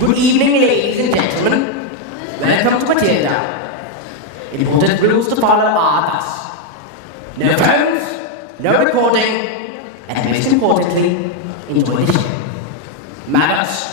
Good evening, ladies and gentlemen. Welcome to Matilda. Important rules to follow are thus. No phones, no recording, and most importantly, enjoy the show. Manners.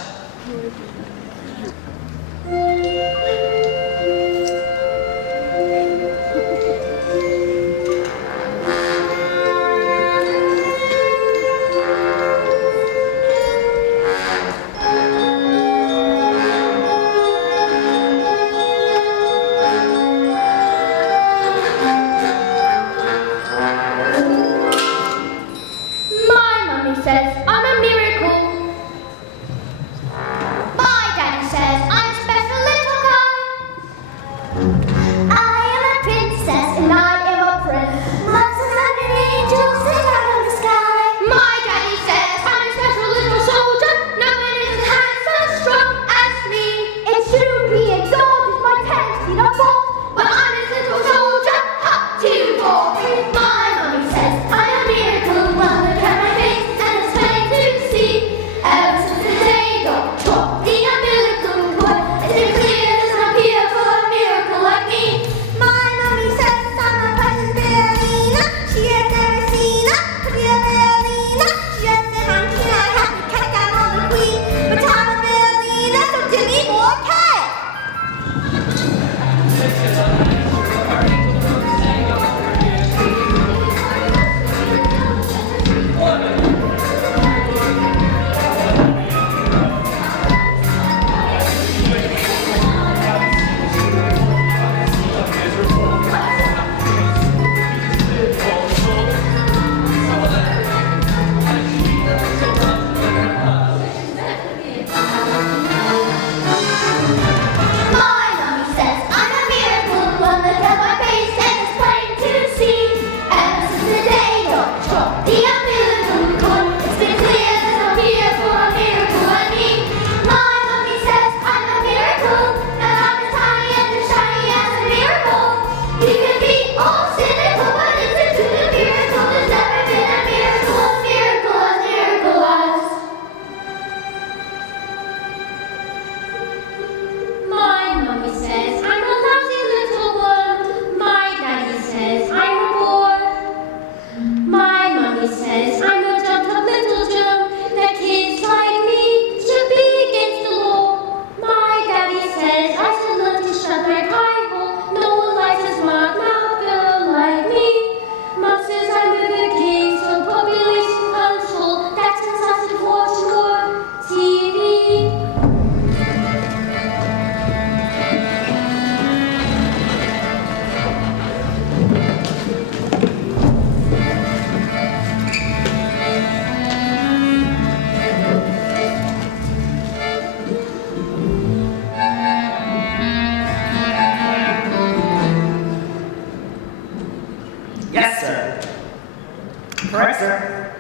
Correct, sir?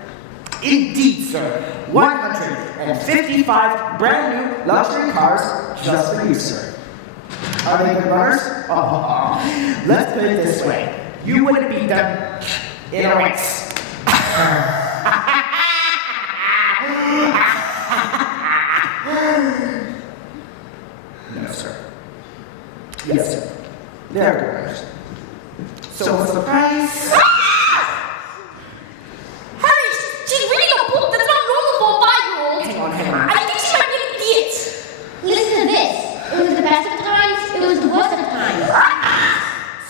Indeed, sir. 155 brand new luxury cars just for you, sir. Are they good runners? Oh, let's put it this way. You wouldn't beat them in a race. No, sir. Yes, sir. They're good runners. So what's the price?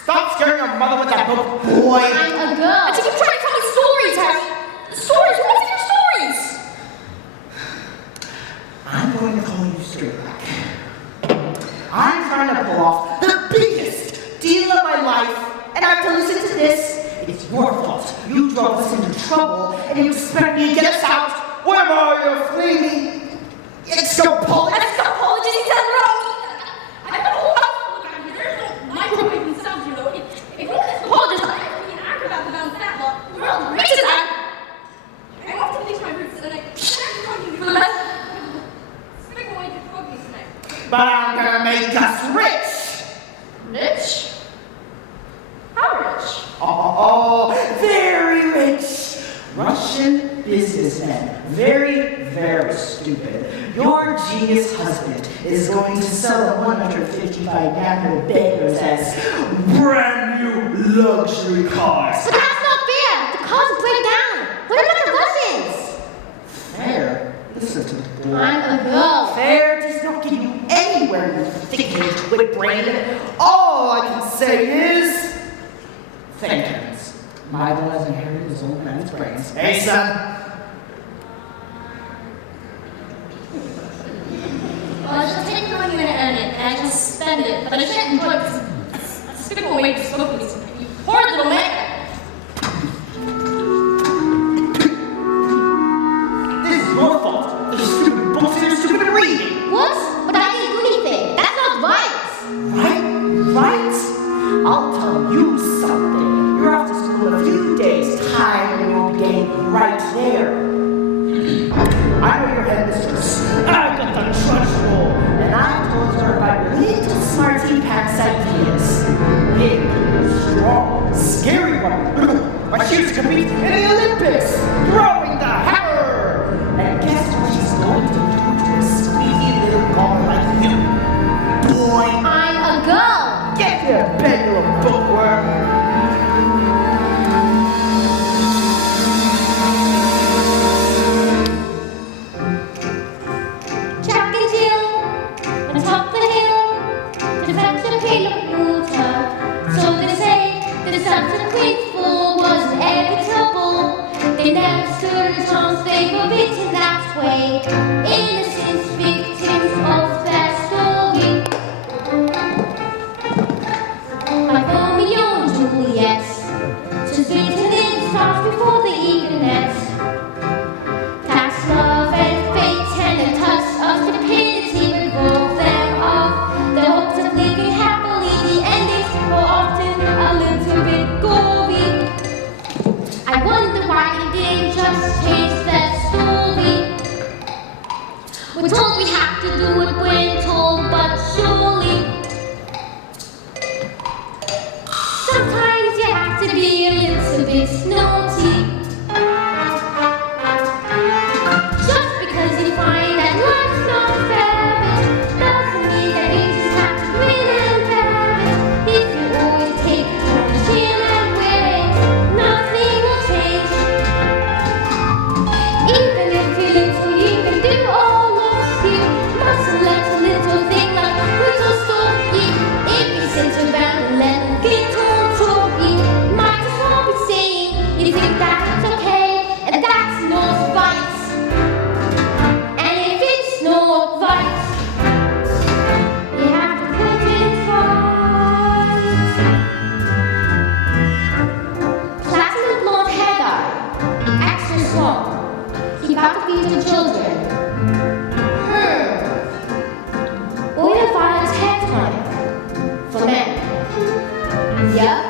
Stop scaring your mother with that book, boy! I'm a girl. And you keep trying to tell me stories, Harry. Stories? What are your stories? I'm going to call you straight back. I'm trying to pull off the biggest deal of my life, and I have to listen to this. It's your fault. You drove us into trouble, and you expect me to get us out. Where are you, fleeing? Excopolish! Excopolish is wrong. I have a whole house full of guys. There's no microwave and stuff, you know. If you want to apologize, I have to be an acrobat about that, but the world reaches out. I often fix my roots, and I can't run you for the best. Speak away to focus tonight. But I'm gonna make us rich! Rich? How rich? Oh, very rich! Russian businessmen. Very, very stupid. Your genius husband is going to sell the 155 Nano Beggars as brand new luxury cars. But that's not fair. The cars break down. What about the Russians? Fair? Listen to the boy. I'm a girl. Fair does not get you anywhere, you thick-headed twit brain. All I can say is, thank heavens. My boy has inherited his old man's brains. Hey, son. Well, I just take the money when I earn it, and I just spend it. But I can't enjoy it because it's a despicable way to smoke with me. You poor little man. This is your fault. You stupid books and stupid reading. What? But I didn't do anything. That's not right. Right? I'll tell you something. You're off to school in a few days' time and you'll be getting right there. I know your headmistress. I got the trudge roll. And I told her about your little smarty pants ideas. Big, strong, scary one. But she's competing in the Olympics, throwing the hammer. And guess what she's going to do to a sweetie little girl like you? Boy, I'm a girl. get your bundle of bookworm. Jack and Jill went up the hill to fetch a pail of water. So they say that something grateful wasn't inevitable. They never stood a chance, they were written that way. Innocent victims of their story. Like Romeo and Juliet, just written in the stars before the eagerness. That's love and fate and a touch of stupidity revolve them off. The hopes of living happily, the endings are often a little bit gory. I wonder why they didn't just change their story. We're told we have to do it when told, but surely sometimes you have to be a little bit naughty. Just because you find that life's not fair, it doesn't mean that you just have to grin and bear it. If you always take it on the chin and wear it, nothing will change. Even if you're little, you can do all of you. Mustn't let a little thing like little stop you. If you sit around and let them get on top you, might as well be saying you think that's okay, and that's not right. And if it's not right, you have to put it right. Platinum blonde hair dye, extra strong. Keep out of view to children. Oil of violence hair tonic for men. Yup.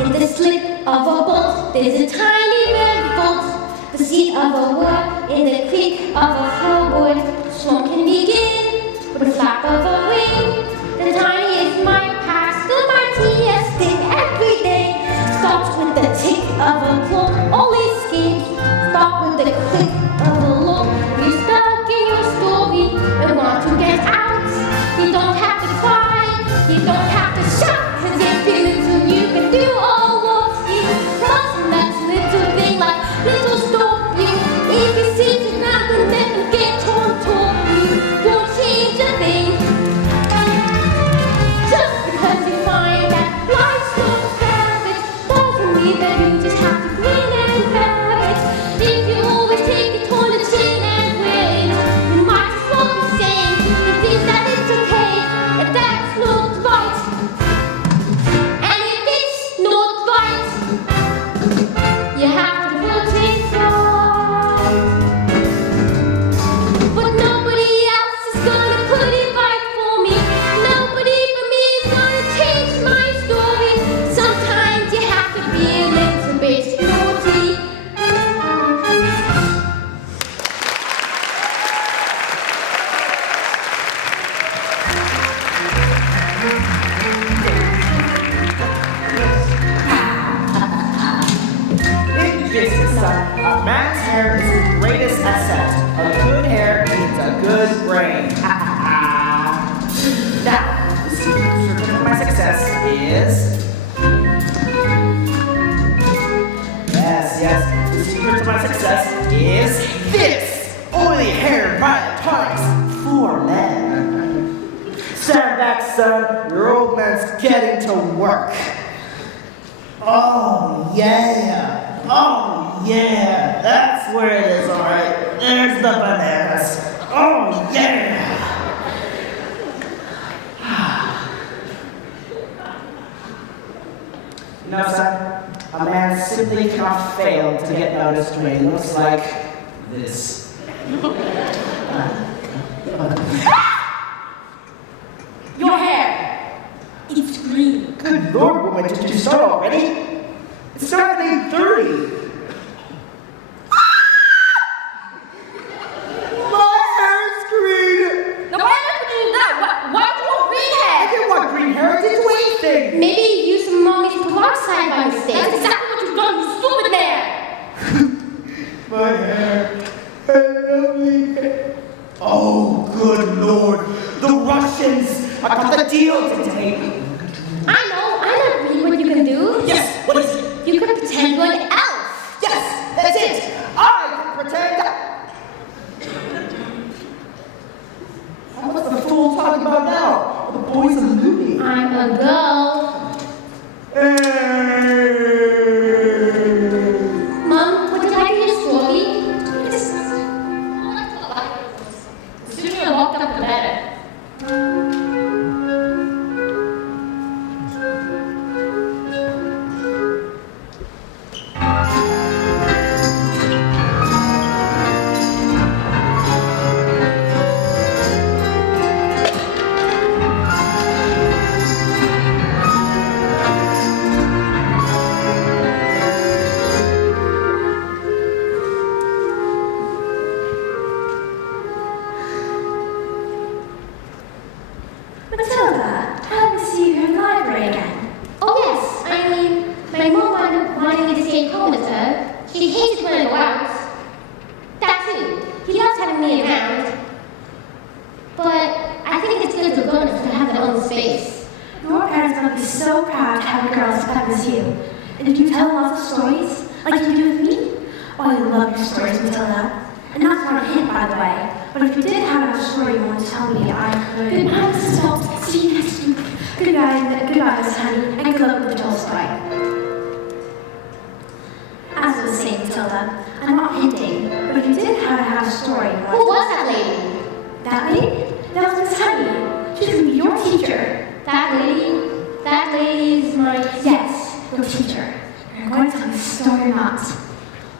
In the slip of a bolt, there's a tiny red bolt. The seat of a word in the creak of a floorboard. Smoke can begin with the flap of a wing. The tiniest might pass, the mightiest thing every day. Starts with the tick of a clock, all escape. Start with the click of a lock. You're stuck in your story and want to get out. You don't have to cry, you don't have to shout, 'cause if you little, you can do all of you. Doesn't that little thing like little stop you? If you sit around and let them get on top you, won't change a thing. Just because you find that life's not fair, it doesn't mean that you just have to grin and bear it. If you always take a man's hair is the greatest asset. A good hair means a good brain. Now, the secret of my success is... Yes, the secret to my success is this! Oily hair biotonics for men. Stand back, son. Your old man's getting to work. Oh, yeah. Oh, yeah. That's where it is, all right. There's the bananas. Oh, yeah. You know, son, a man simply cannot fail to get noticed when he looks like this. Your hair. It's green. Good Lord, woman, did you start already? It started at 8:30. My hair's green. No, why would you do that? Why do you want green hair? I didn't want green hair. I didn't do anything. Maybe you used some mommy's peroxide by mistake. That's exactly what you've done, you stupid man. My hair. Oh, good Lord. The Russians. I got the deal today. I know really what you can do. Yes, what is it? You could pretend you're an elf. Yes, that's it. I can pretend. What's the fool talking about now? The boys are loony. I'm a girl. Mom, would you like your story? Yes. The sooner you're locked up, the better. Matilda, how to see you in the library again? Oh yes, I mean, my mom wanted me to stay home with her. She hates it when I go out. That too. He loves having me around. But I think it's good for grown-ups to have their own space. Your parents must be so proud to have a girl as clever as you. And did you tell lots of stories, like you do with me? Oh, I love your stories, Matilda. And not to want a hint, by the way, but if you did have a story you want to tell me, I could... Goodbye, Mrs. Phelps. See you next week. Goodbye, Miss Honey, and good luck with the Tolstoy. As I was saying, Matilda, I'm not hinting, but if you did have a story you Who want was that lady? That lady? That was Miss Honey. She's going to be your teacher. That lady? That lady's my... Yes, your teacher. You're going to tell me a story or not.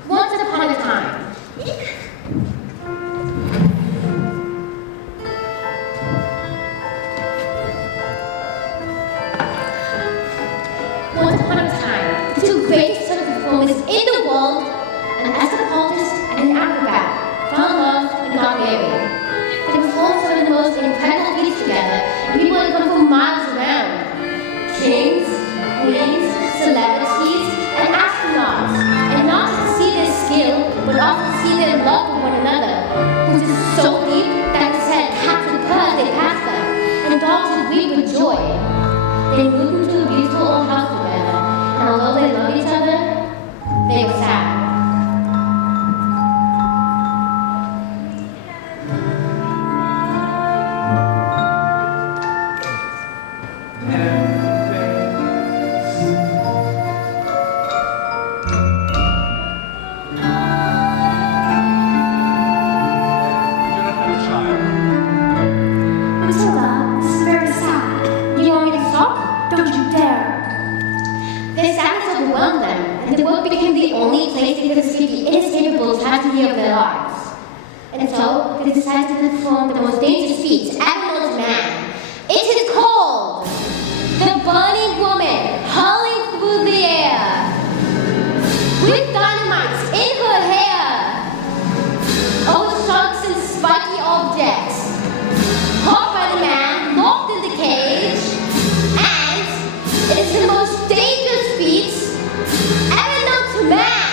Once upon a time. Once upon a time, the two greatest circus performers in the world, an anthropologist and an acrobat, found love and got married. They performed some of the most incredible feats together, and people had come from miles around. Kings, queens, celebrities, and astronauts. And not just to see their skill, but also to see their love for one another, which is so deep that the set captured purrs they passed them, and dogs would weep with joy. They moved into a beautiful old house together, and although they loved each other, they were sad. Matilda, this is very sad. You want me to stop? Don't you dare. Their sadness overwhelmed them, and the world became the only place they could escape the inescapable tragedy of their lives. And so, they decided to perform the most dangerous feat ever known to man. It is called the Burning Woman Hurling Through the Air with dynamite in her hair. Oh, sharks and spiky objects. Caught by the man, locked in the cage, and it is the most dangerous feat ever known to man.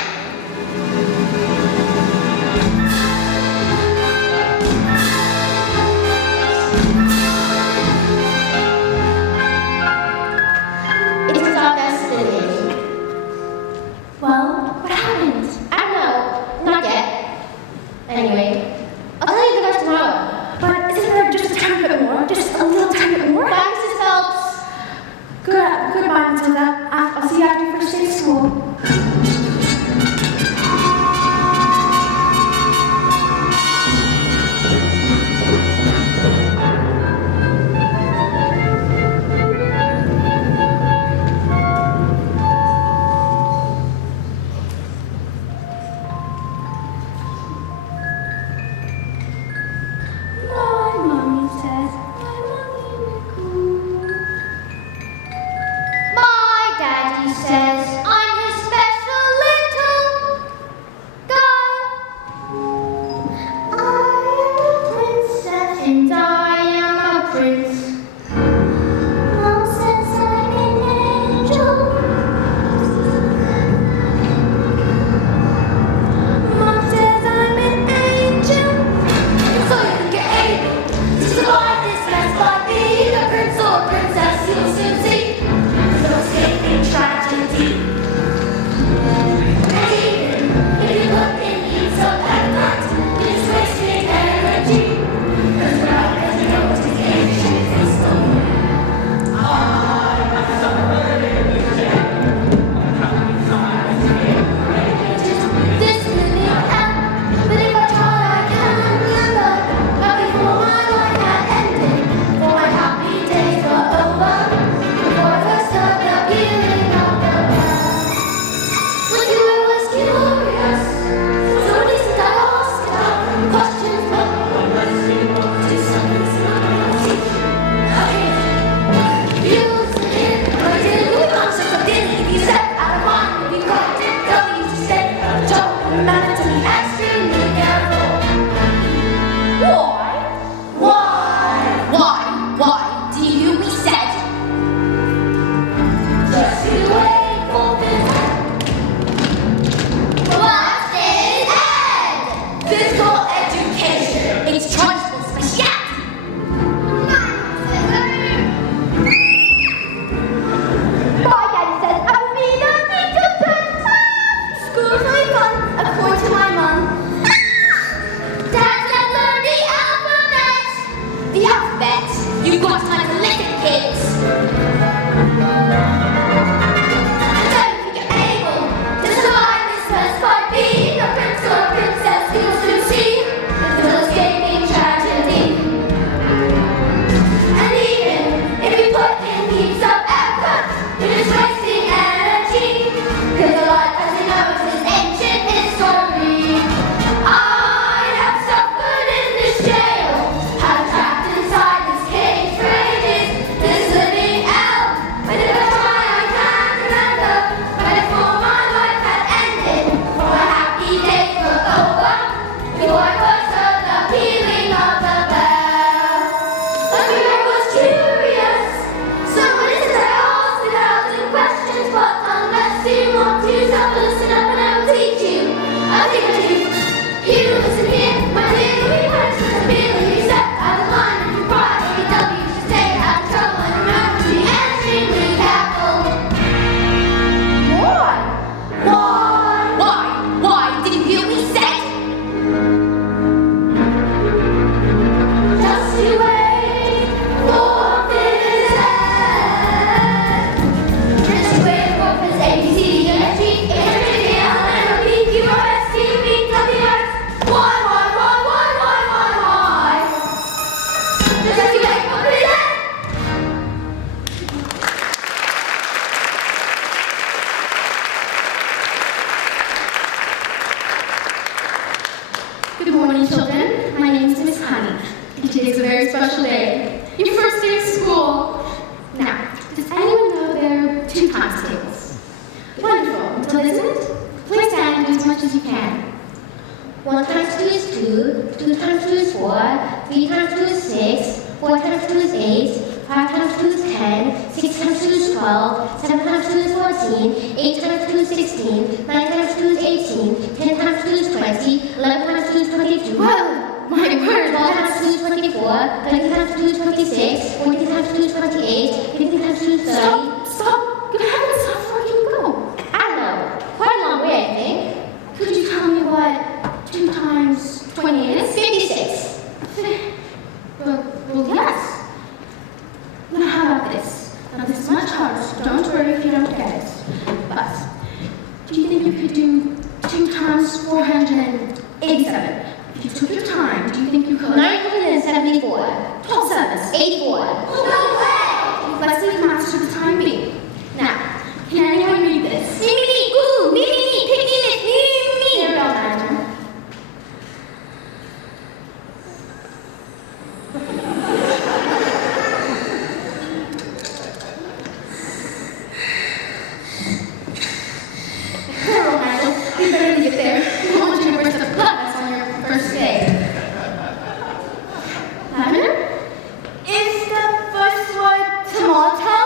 Today's a very special day. Your first day of school. Now, does anyone know their 2 times tables? Wonderful. Until isn't it? Please stand and do as much as you can. 1 times 2 is 2, 2 times 2 is 4, 3 times 2 is 6, 4 times 2 is 8, 5 times 2 is 10, 6 times 2 is 12, 7 times 2 is 14, 8 times 2 is 16, 9 times 2 is 18, 10 times 2 is 20, 11 times 2 is 22. Whoa! My word! 12 times 2 is 24, 13 times 2 is 26, 14 times 2 is 28, 15 times 2 is 30. Stop! Good heavens, how far can you go? I don't know. Quite a long way, I think. Could you tell me what 2 times 28 is? 56. Well, yes. Now, how about this? Now, this is much harder, so don't worry if you don't get it. But, do you think you could do 2 times 487? If you took your time, do you think you could? 974. 12 sevens. 84. No way! Let's leave maths for the time being. Now, can anyone read this? Me, me, me. Ooh, me, me, me. Pick me, me, me, me. Here we go, Madam. Girl, Nigel, you better get there. I don't want you to burst a blood vessel on your first day. Lavender? Is the first word tomato?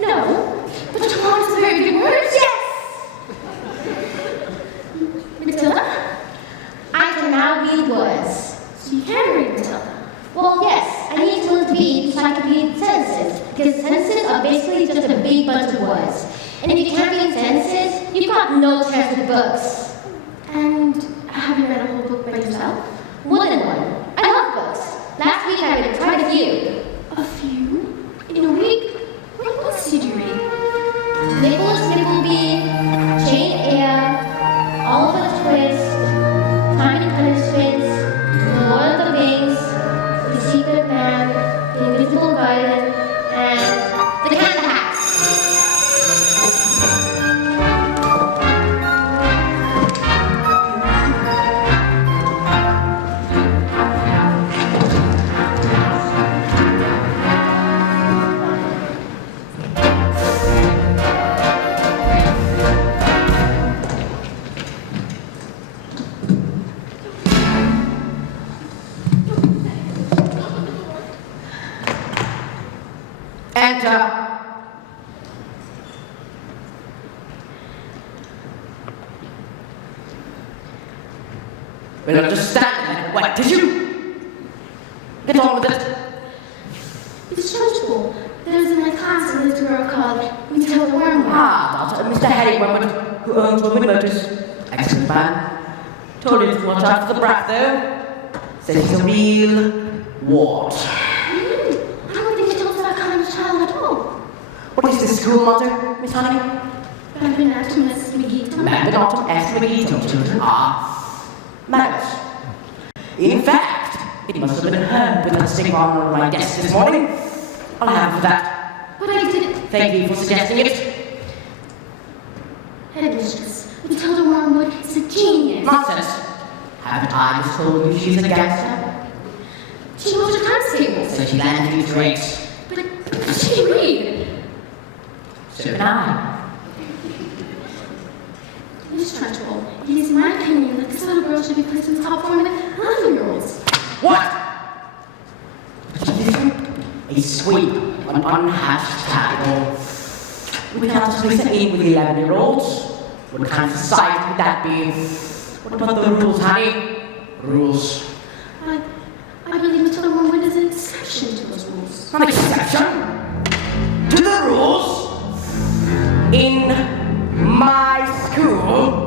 No. But tomato is a very good word. Yes! Matilda? I can now read words. So you can read, Matilda. Well, yes, I need to learn to read so I can read sentences, because sentences are basically just a big bunch of words. And if you can't read sentences, you've got no chance with books. And have you read a whole book by yourself? More than one. I love books. Last week I read quite a few. A few? In a week? What books did you read? Nicholas Nickleby, Jane Eyre, Oliver Twist, Time and Punishment, The Lord of the Rings, The Secret Man, The Invisible Garden, and The Cat in the Hat. Enter. We'll not just stand there. What did you? Get on with it. It's changeable. There's in my class a little girl called Matilda Wormwood. Ah, that's Mr. Harry Wormwood, who owns Wormwood Motors. Excellent man. Told you to watch out for the brat, though. Says he's a real wart. I don't think Matilda's that kind of child at all. What is the school motto, Miss Honey? Rabinatum Miss McGee. Mabinotum est Megito. Children are manners. In fact, it must have been her with the stigma on my desk this morning. I'll have that. But I didn't. Thank you for suggesting it. Headmistress, Matilda Wormwood is a genius. Nonsense. Haven't I just told you she's a gangster? She knows her times tables. So she landed you drinks. But she can read. So can I. Miss Trunchbull, it is my opinion that this little girl should be placed in the top form with 11-year-olds. What? A sweep, an unhatched tackle. We can't just place her in with 11-year-olds. What kind of society would that be? What about the rules, honey? Rules. I believe Matilda Wormwood is an exception to those rules. An exception to the rules? In my school?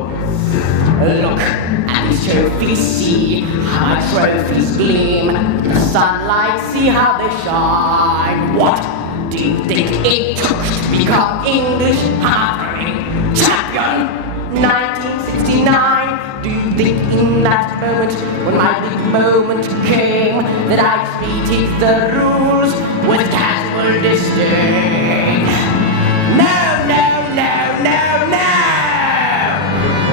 Look at these trophies, see how my trophies gleam. In the sunlight, see how they shine. What do you think it took to become English Harvard champion? 1969. Do you think in that moment, when my big moment came, that I treated the rules with casual disdain? No, no, no, no, no!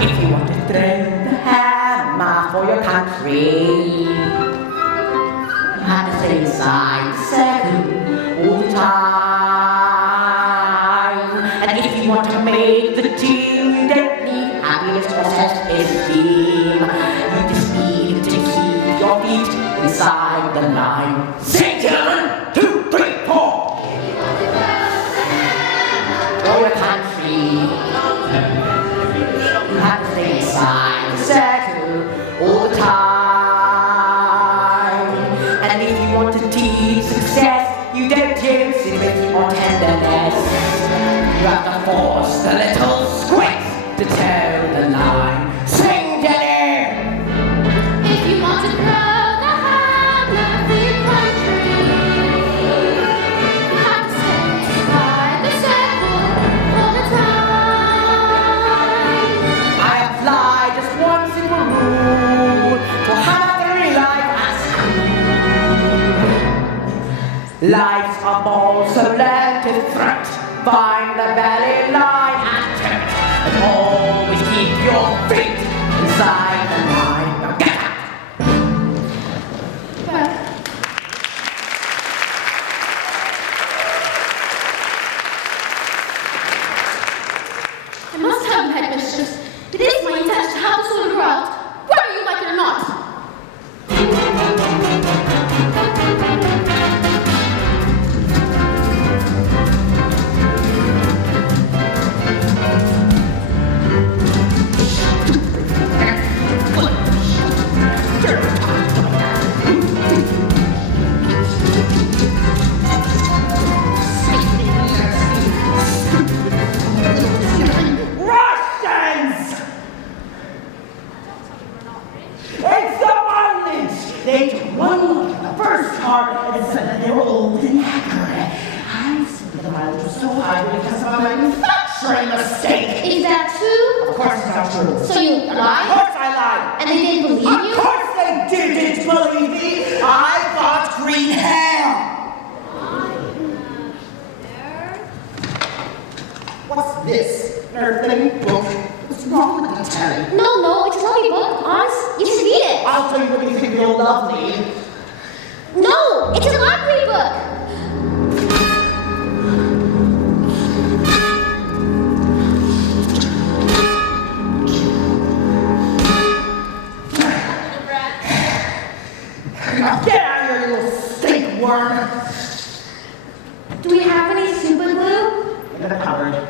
If you want to throw the hammer for your country, stay inside the circle all the time. And if you want to make the team, you don't need happiness or self-esteem. You just need to keep your feet inside the line. Sing, children! 2, 3, 4. Grow your country. You have to stay inside the circle all the time. And if you want to teach success, you don't use sympathy or tenderness. You have to force the little squeaks to toe the line. Sing, Jenny! If you want to grow the hamlet for your country, you have to stay inside the circle all the time. I applied just one simple rule for having life at school. Life's a ball, so learn to threat. Find the belly line and turn. And always keep your feet inside the line. Now get out! I must tell you, headmistress, it is my intention to help this little girl out, whether you like it or not. Russians! It's the violence! They took one look at the first car and said that they were old and accurate. I said that the mileage was so high because of a manufacturing mistake. Is that true? Of course it's not true. So you Of lied? course I lied. And they didn't believe Of you? course they didn't believe me. I've got green hair. What's this? Earthling book. What's wrong with the telly? No, it's a lovely book. Honest, you should read it. I'll tell you what you think you're lovely. No, it's a library book. Now get out of here, you little stink worm. Do we have any super glue? In the cupboard.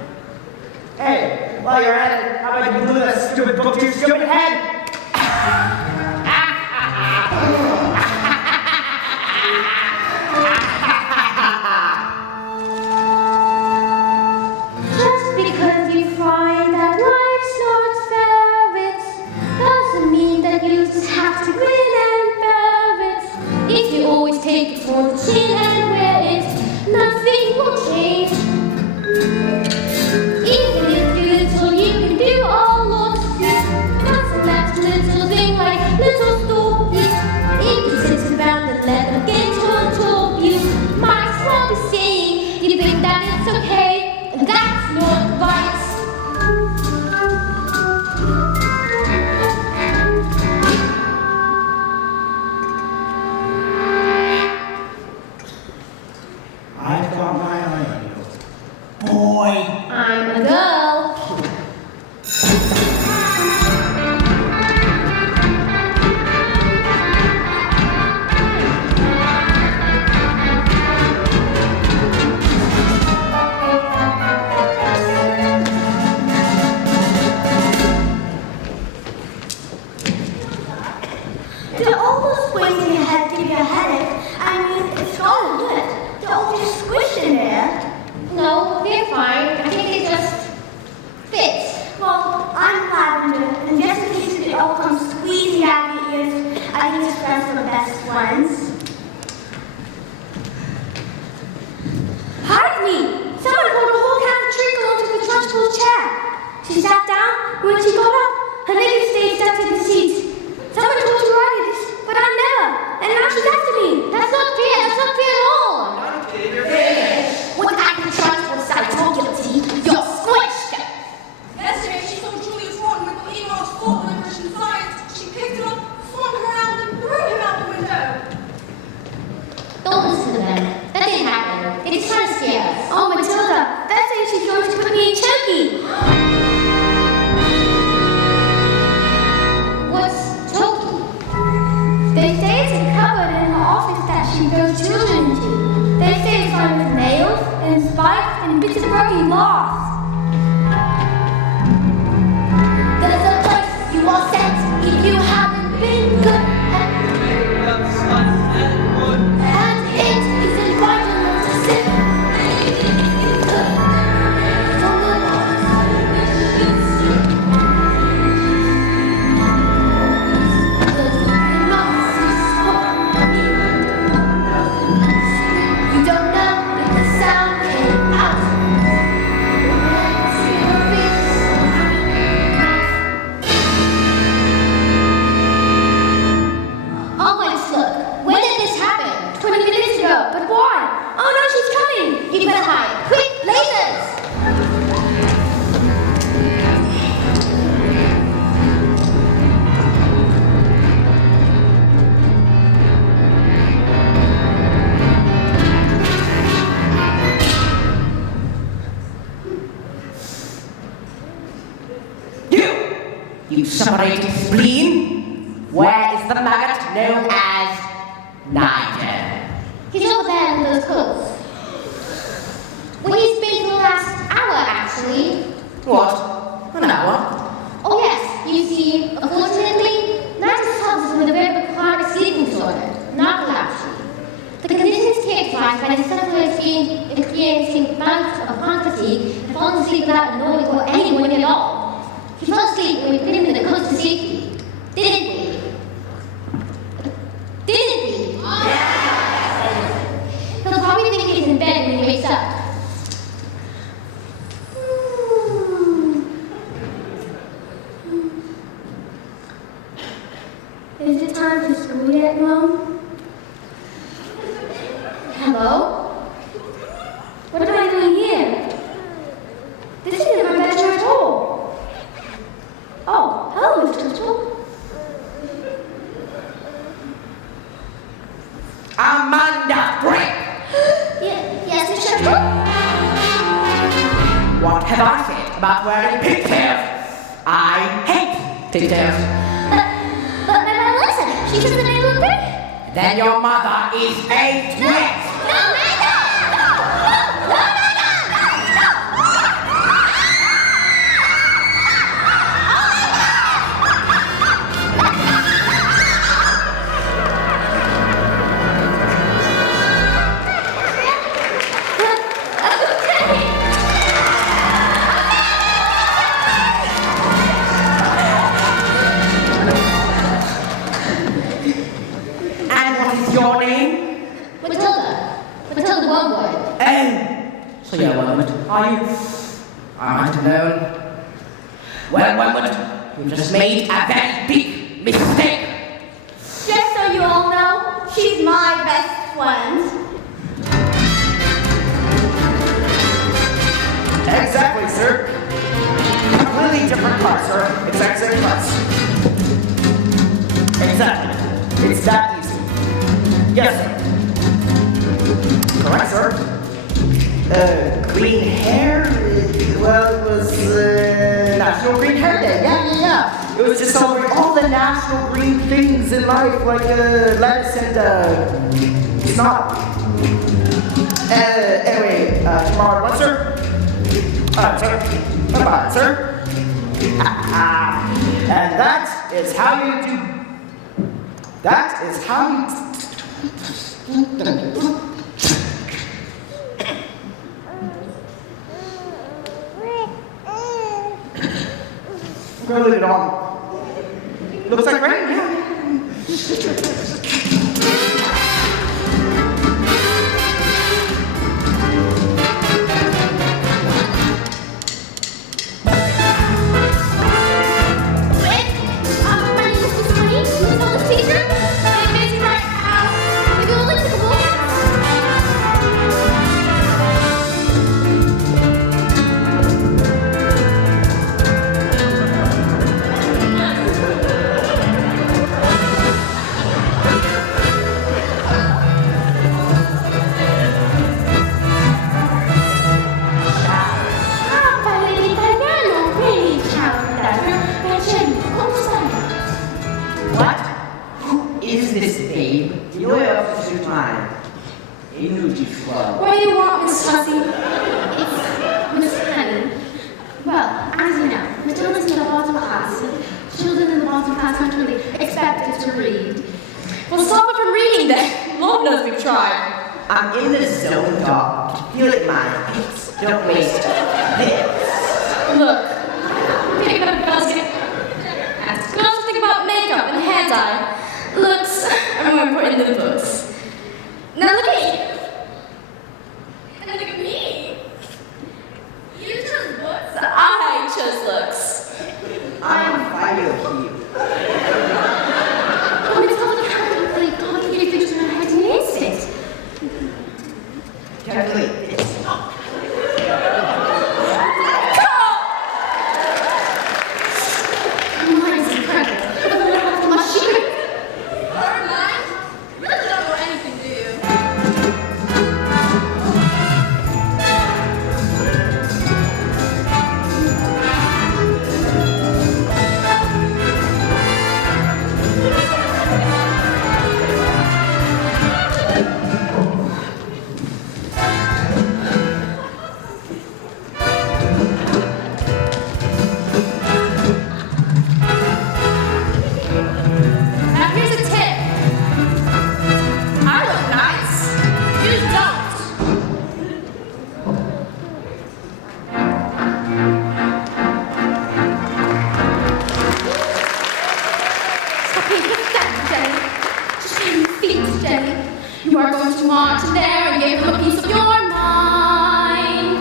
Hey, while you're at it, how about you glue that stupid book to your stupid head? Just because you find that life's not fair, it doesn't mean that you just have to grin and bear it. If you always take it on the chin and wear it, nothing will change. Even if you little, you can do a lot good. Doesn't that little thing like little stories? If you sit around and let them get on top of you, might as well be saying you think that it's okay, and that's not right. I've got my eye on you. Boy! I'm a girl. Do all those weights in your head give you a headache? I mean, it's all good. They're all just squished in there. No, they're fine. I think they just fit. Well, I'm lavender, and just in case it all comes squeezing out of your ears, I think it's best for the best ones. Hide me! Someone poured a whole can of treacle onto the trustful chair. She sat down, when she got up, her legs stayed stuck to the seat. Someone told her to write this, but I never, and now she's after me. That's not fair. That's not fair at all. What kind of trustful side told guilty? You're squished! Yesterday, she saw Julius Rotten with the email's fault in Christian Science. She picked him up, swung him around, and threw him out the window. be lost. There's a place you are sent if you haven't been good. And it is inviting to sit. You don't know if the sound came out. Always look. When did this happen? 20 minutes ago. But why? Oh no, she's coming. You better hide. Quick, lasers! You separated spleen? Where is the maggot known as Nigel? He's over there with those coats. Well, he's been for the last hour, actually. What? An hour? Oh yes, you see, unfortunately, Nigel's health is with a very chronic sleeping disorder, narcolepsy. The condition is characterized by the suddenly experiencing bouts of chronic fatigue and falling asleep without annoying or anyone at all. He fell asleep when we put him in the coach to safety. Didn't we? Didn't we? He'll probably think he's in bed when he wakes up. Is it time for school yet, Mom? Hello? What am I doing here? This isn't my bedroom at all. Oh, hello, Miss Turtle. Amanda Frick! Yes, Miss Turtle? What have I said about wearing pigtails? I hate pigtails. But my mother listened. She said that I look great. Then your mother is a twit! Your name? Matilda. Matilda one word. So you're Wormwood, are you? I might have known. Well, Wormwood, you've just made a very big mistake. Just so you all know, she's my best friend. Exactly, sir. Completely different class, sir. Exact same class. Exactly. It's that easy. Yes, sir. Correct, sir. Green hair? Well, it was National Green Hair Day. Yeah. It was to celebrate all the national green things in life, like lettuce and snot. Anyway, tomorrow, what, sir? Sir. Bye-bye, sir. And that is how you do. That is how you. I'm gonna leave it on. Looks like rain, yeah. class aren't really expected to read. Well, stop it from reading then. Lord knows we've tried. I'm in the zone, dog. Feel it in my hips. Don't waste it. Look, pick up a girls ask girls to think about makeup and hair dye. Looks are more important than books. Now look at you. And look at me. You chose books. I chose looks. I'm fire here. Oh, Matilda can't really complicated things in her head in an instant. Carefully, it's not. Mine's incredible. My secret. Or mine. Really don't know anything, do you? Now here's a tip. I look nice. You don't. Stop being pathetic, Jenny. Just show your feet, Jenny. You are going to march in there and give them a piece of your mind.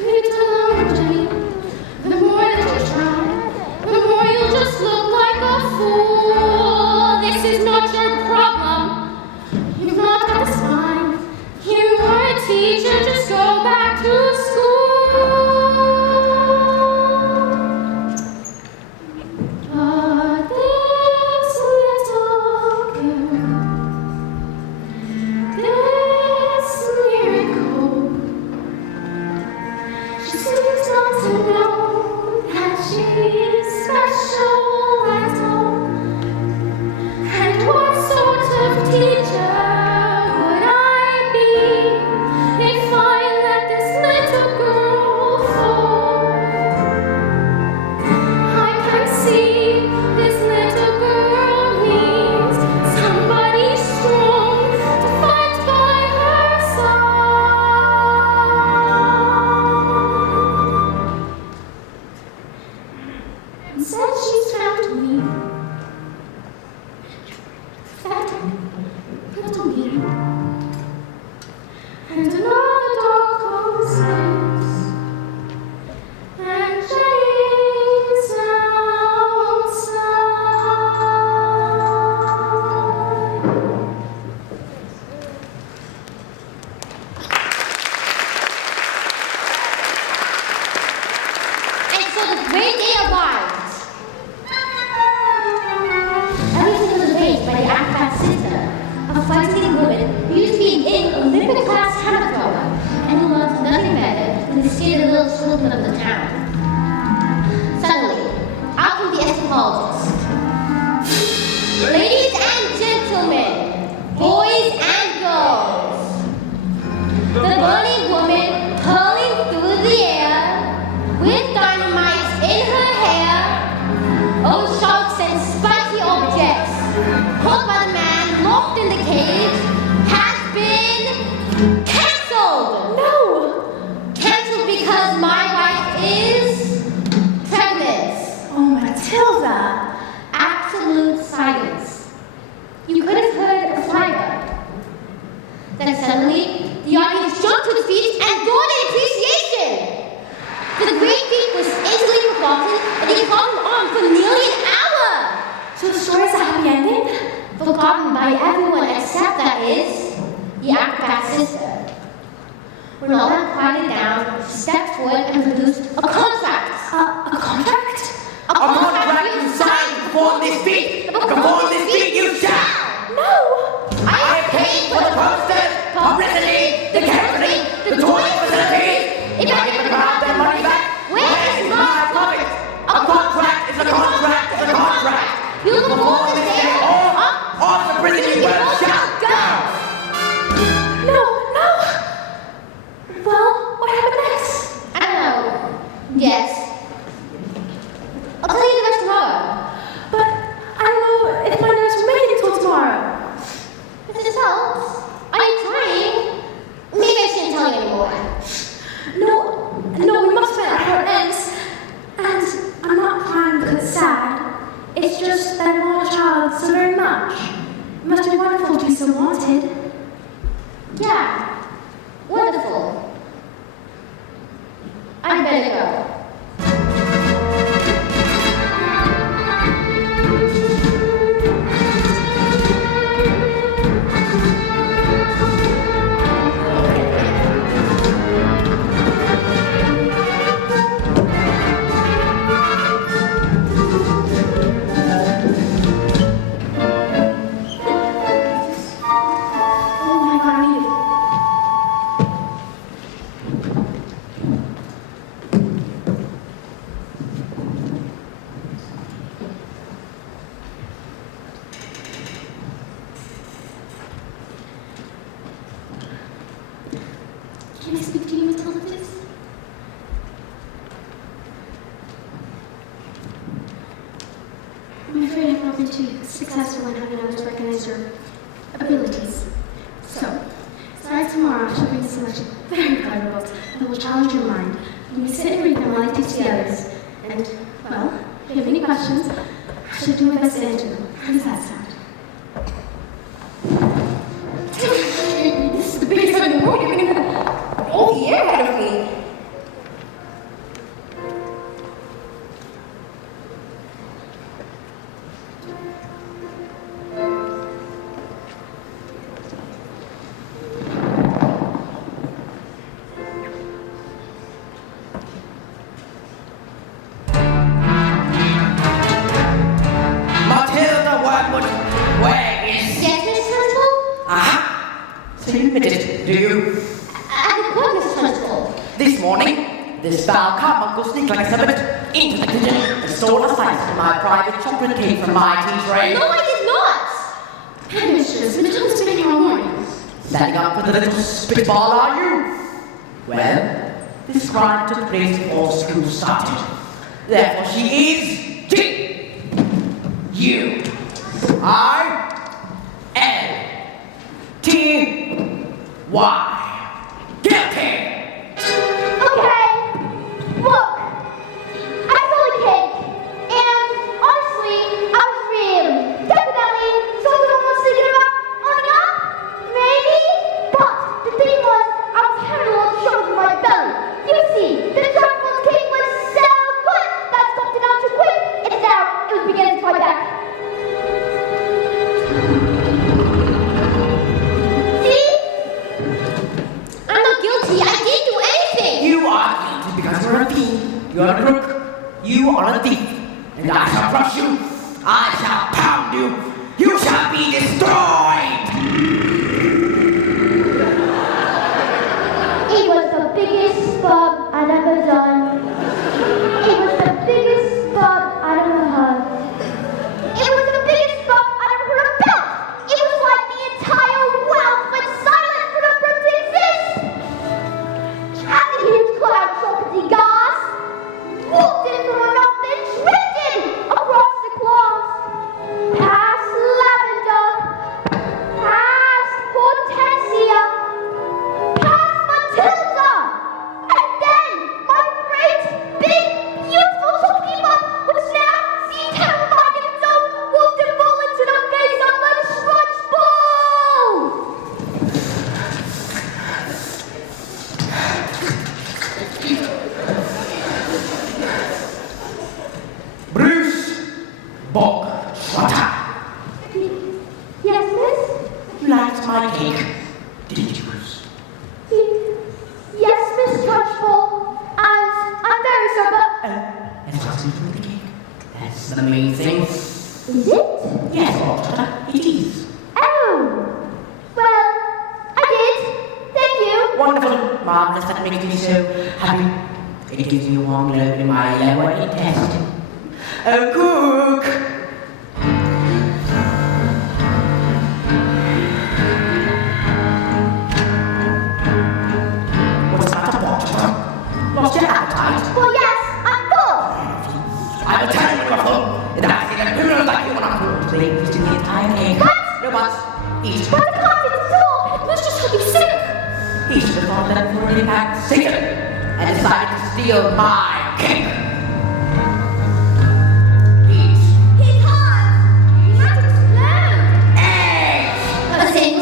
Leave it alone, Jenny. The more that you try, the more you'll just look like a fool. This is not your problem. You've not got the spine. You are a teacher, just go back to school. But this little girl, this miracle, she seems not to know that she's special at all. And what sort of teacher would I be if I let this little girl fall? I can see this little girl needs somebody strong to fight by her side. And said she's found me. Little me. And another dog closes. And Jenny's outside. And so the great day arrived. Everything was arranged by the acrobat sister, a fighting woman who used to be in Olympic class hammer thrower and who loved nothing better than to scare the little children of the town. Suddenly, out from the anthropologist. Ladies and gentlemen, boys and girls, the burning woman hurling through the air with dynamite in her hair, oh sharks and spiky objects, caught by the man locked in the cage, has been cancelled! No! Cancelled because my wife is pregnant. Oh, Matilda. Absolute silence. You could have heard a flyby. Then suddenly, the audience jumped to its feet and roared in appreciation. The great feat was instantly forgotten, and it hung on for nearly an hour. So the story's a happy ending? Forgotten by everyone except, that is, the acrobat sister. When all that quieted down, she stepped forward and produced a contract. A contract? A contract you signed to perform this feat! Perform this feat you shall! No! I have paid for the posters, publicity, the catering, the toilet facilities! If I get the crowd their money back, where is my profit? A contract is a contract is a contract! You perform this day or off the prison you shall go! No! Well, what happened next? I don't know. Yes, still wanted. Yeah. Wonderful. I better go. Oh my god, I need it. Can I speak to you, Matilda, please? I'm afraid I've not been too successful in having others recognize your abilities. So, starting tomorrow, I shall bring a selection of very clever books that will challenge your mind. You may sit and read them while I teach the others. And, well, if you have any questions, I shall do my best to answer them. How does that sound? This is the biggest one in the world. You're going to have all the air out of me. Matilda Wormwood, where is... Yes, Miss Trunchbull? Aha! So you admit it, do you? I what, Miss Trunchbull? This morning, this foul carbuncle sneaked like a serpent into the kitchen and stole a slice of my private chocolate cake from my tea tray. No, I did not. Headmistress, Matilda's been here all morning. Standing up for the little spitball, are you? Well, this crime took place before school started. Therefore, she is G-U-I-L-T-Y. Guilty! Okay. Look, I stole a cake, and honestly, I was really, definitely, something almost thinking about owning up, maybe. But the thing was, I was having a little trouble with my belly. You see, the Trunchbull's cake was so good that I stuffed it out too quick, and now it was beginning to fight back. See? I'm not guilty. I didn't do anything. You are guilty because you're a thief. You're a crook. You are a thief. And I shall crush you. I shall pound you. You shall be destroyed. It was the biggest bob I'd ever done. It was the biggest bob I'd ever heard. It was the biggest bob I'd ever heard about. It was like the entire world went silent for the bird to exist. As a huge cloud of chocolatey gas whooped in from her mouth and drifted across the clouds, past lavender, past Hortensia, past Matilda, and then my great, big, beautiful chocolatey bug, which now seemed terrified of its own, whooped and full into the face of the Trunchbull. Bruce Bogtrotter. Yes, miss? You liked my cake, didn't you, Bruce? Yes, Miss Trunchbull. And I'm very sorry, but And what's in the cake? That's the main thing. is it? Yes, Bogtrotter, it is. Oh. Well, I did. Thank you. Wonderful, marvelous, that makes me so happy. It gives me a warm glow in my lower intestine. Oh, cook! What's the matter, Bogtrotter? Lost your appetite? Well, yes, I'm full. I will tell you, Ruffle, that I think a criminal like you and I will play this to the entire cake. What? No buts. Eat. But the contents is full. Let's just hope he's sick. He should have thought that for an act Satan and decided to steal my cake. Eat. He can't. He has to explode. Eggs! The same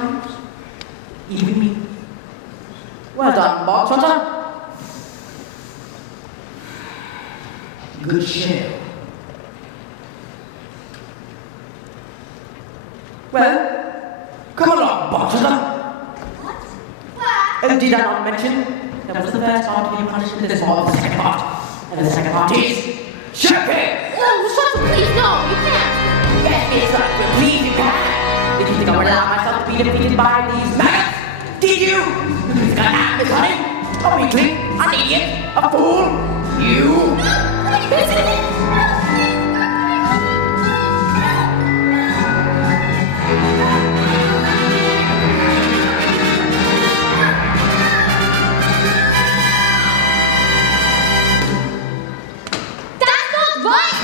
times. Even me. Well done, Bob Trotter. Good show. Well, come along, Bob Trotter. What? Oh, did I not mention? That was the first part of your punishment, there's more of the second part. And the second part is... Champagne! No, shut up, please, no, you can't. Yes, it's like we're pleased you can. Did you think I would allow myself to be defeated by these maggots? Did you? You think I am this honey? A weakling? An idiot? A fool? You? That's not right!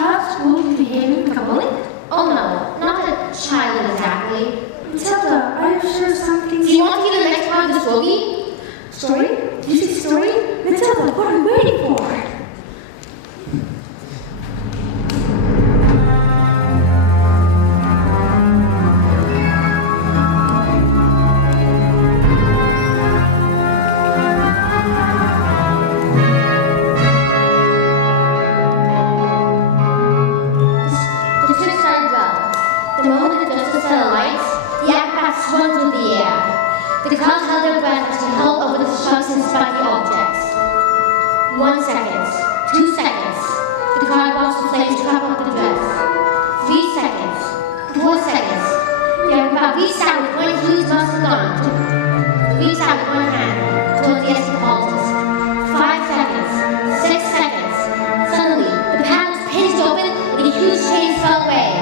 child at school who's behaving like a bully? Oh no, not a child exactly. Matilda, are you sure something's... Do you want to hear the next part of the story? Story? Did you see story? Matilda, what are we waiting for? The trick started well. The moment the justice set alight, the acrobats swung through the air. The crowd held their breath as they held over the sharks and spiky objects. 1 second, 2 seconds. The crowd watched the flames trap up the dress. 3 seconds, 4 seconds. The acrobat reached out with one huge muscle gun. Reached out with one hand towards the escapades. 5 seconds, 6 seconds. Suddenly, the panels pinched open and the huge chain fell away.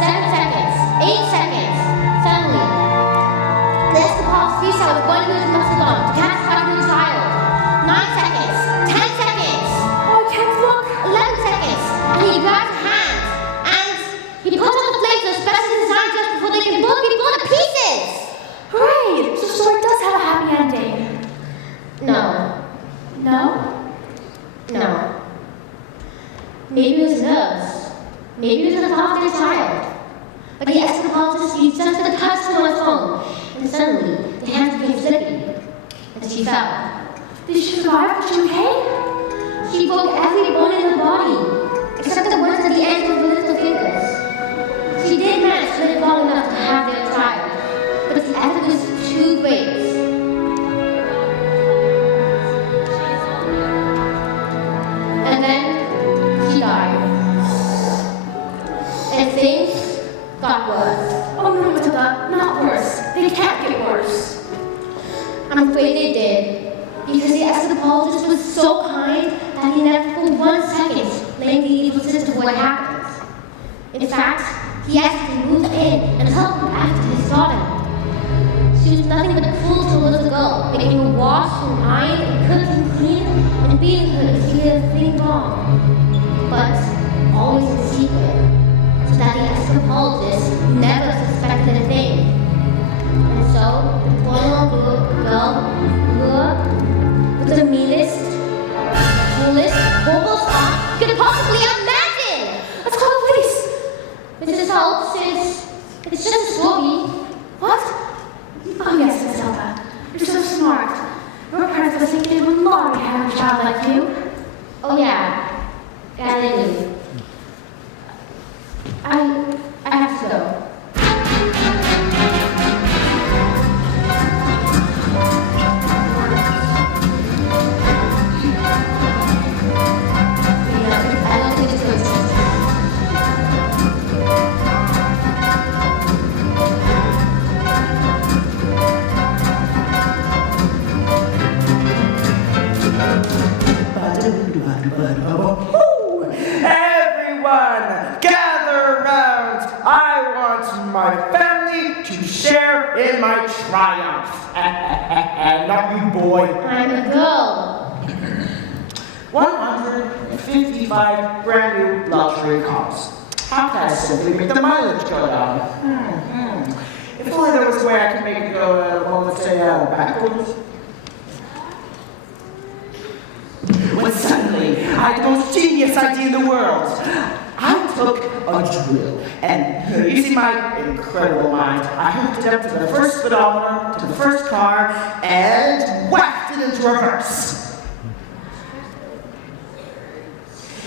7 seconds, 8 seconds. Suddenly, the escapades reached out with one huge muscle gun to catch the new child. 9 seconds, 10 seconds. Oh, I can't look. 11 seconds, and he grabbed her hand, and he put on the flames as best as his hand just before they can both be blown to pieces! Hooray! So the story does have a happy ending. No. No? No. Maybe it was nerves. Maybe it was the thought of their child. But the escapologist used just the touch on his phone, and suddenly the hands became slippy, and she fell. Did she survive? Was she okay? She broke every bone in her body, except the ones at the ends of her little fingers. She did manage to live long enough to have their child, but the effort was too great. And then she died. And things got worse. Oh no, Matilda, not worse. They can't get worse. I'm afraid they did. Because the escapologist was so kind that he never for 1 second blamed the evil sister for what happened. In fact, he asked to move in and help him after his daughter. She was nothing but cruel to a little girl, making her wash and iron and cook and clean and beating her if she did a thing wrong. But always in secret, so that the escapologist never suspected a thing. And so, the poor little girl grew up with the meanest, coolest, horrible spot you could possibly imagine! Let's call the police. Mrs. Holtz, it's just a story. What? Oh yes, Matilda. You're so smart. Your parents must think they would love to have a child like you. Oh yeah, they do. I have to go. I don't think it's good. Everyone, gather around. I want my family to share in my triumph. Not you, boy. I'm a girl. 155 brand new luxury cars. How can I simply make the mileage go down? If only there was a way I could make it go, let's say, backwards. When suddenly, I had the most genius idea in the world. I took a drill, and using my incredible mind, I hooked it up to the first speedometer, to the first car, and whacked it into reverse.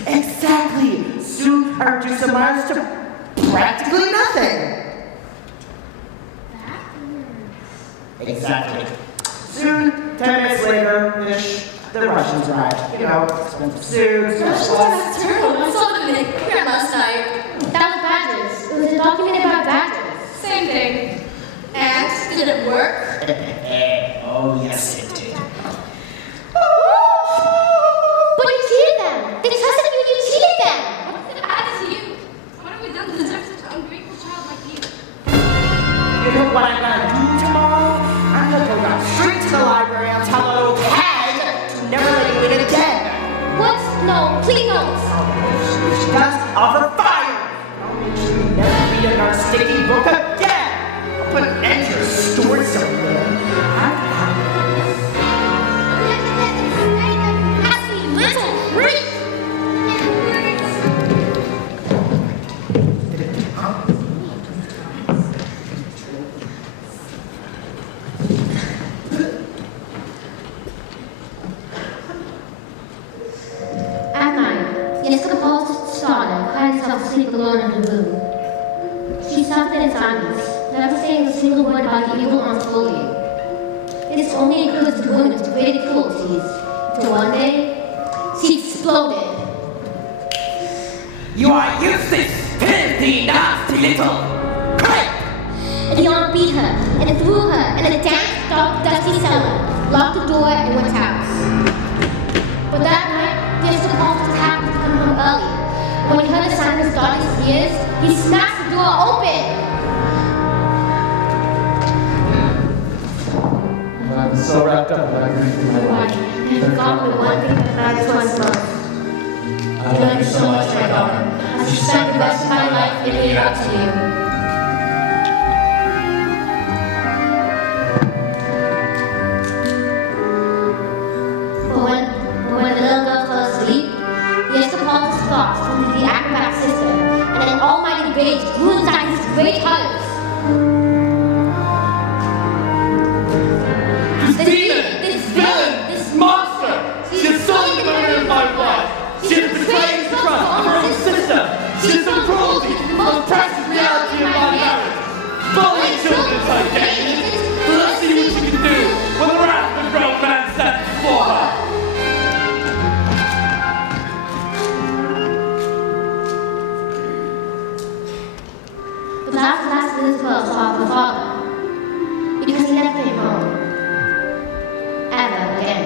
Exactly. Soon, I reduced the miles to practically nothing. Exactly. Soon, 10 minutes later-ish, the Russians arrived. You know, expensive suits, That's terrible. I saw them in the program last night. That was badgers. It was a document about badgers. Same thing. And did it work? Oh, yes, it did. But you cheated them. They trusted you and you cheated them. What did it add to you? What have we done to deserve such an ungrateful child like you? You know what I'm gonna do tomorrow? I'm gonna go down straight to the library and tell that old hag to never let you in again. What? No, please don't. If she does, of a fire. I'll make sure you never read another sticky book again. I'll put an end to your story somewhere. Nasty little freak! At night, Jessica falls started, crying herself asleep alone in her room. She suffered in silence, never saying a single word about the evil aunt's bullying. This only includes the woman's great cruelties. Till one day, she exploded. You are useless, filthy, nasty little creep! And the aunt beat her and threw her in a damp, dark, dusty cellar, locked the door, and went out. But that night, Jessica Paul was happy to come home early. And when he heard the sound of his daughter's tears, he smashed the door open. I'm so wrapped up in everything in my Why? life. I forgot the one thing that matters was most. I love you so much, my daughter. I should spend the rest of my life giving it up to you. But when the little girl fell asleep, Jessica Paul's thoughts turned to the acrobat sister, and an almighty rage grew inside his great heart. This villain! This monster! She has stolen the memory of my life! She has betrayed the trust of her own sister! She has done cruelty to the most precious reality of my marriage! Bullying children is her game! So let's see what she can do when the wrath of a grown man stands before her! But that was the last little girl saw her father, because he never came home. Ever again.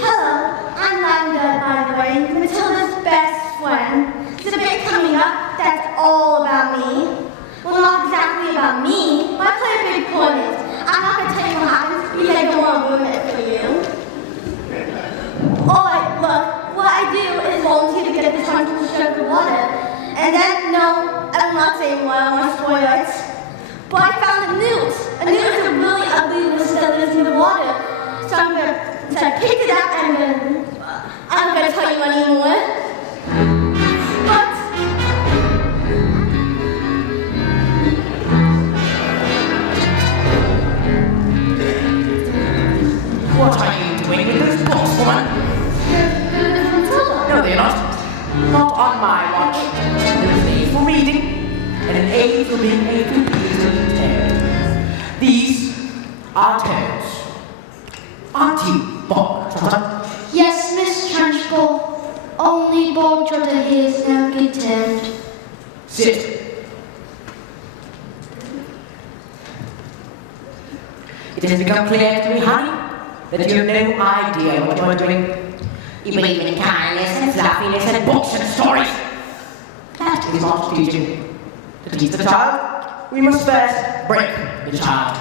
Hello, I'm Lavender, by the way, Matilda's best friend. There's a bit coming up that's all about me. Well, not exactly about me, but I play a big part in it. I'm not going to tell you what happens because I don't want to ruin it for you. Alright, look, what I do is volunteer to get this one to shove the water. And then, no, I'm not saying what I want to spoil it. But I found a newt. A newt is a really ugly lizard that lives in the water. So I picked it up and then I'm not going to tell you anymore. But What are you doing with those books, woman? No, they're not. Not on my watch. There's an A for reading, and an A for being able to read tales. These are tales. Aren't you, Bob Trotter? yes, Miss Trunchbull, only Bob Trotter here is now content. Sit. It has become clear to me, honey, that you have no idea what you are doing. You believe in kindness and fluffiness and books and stories. That is not teaching. To teach the child, we must first break the child.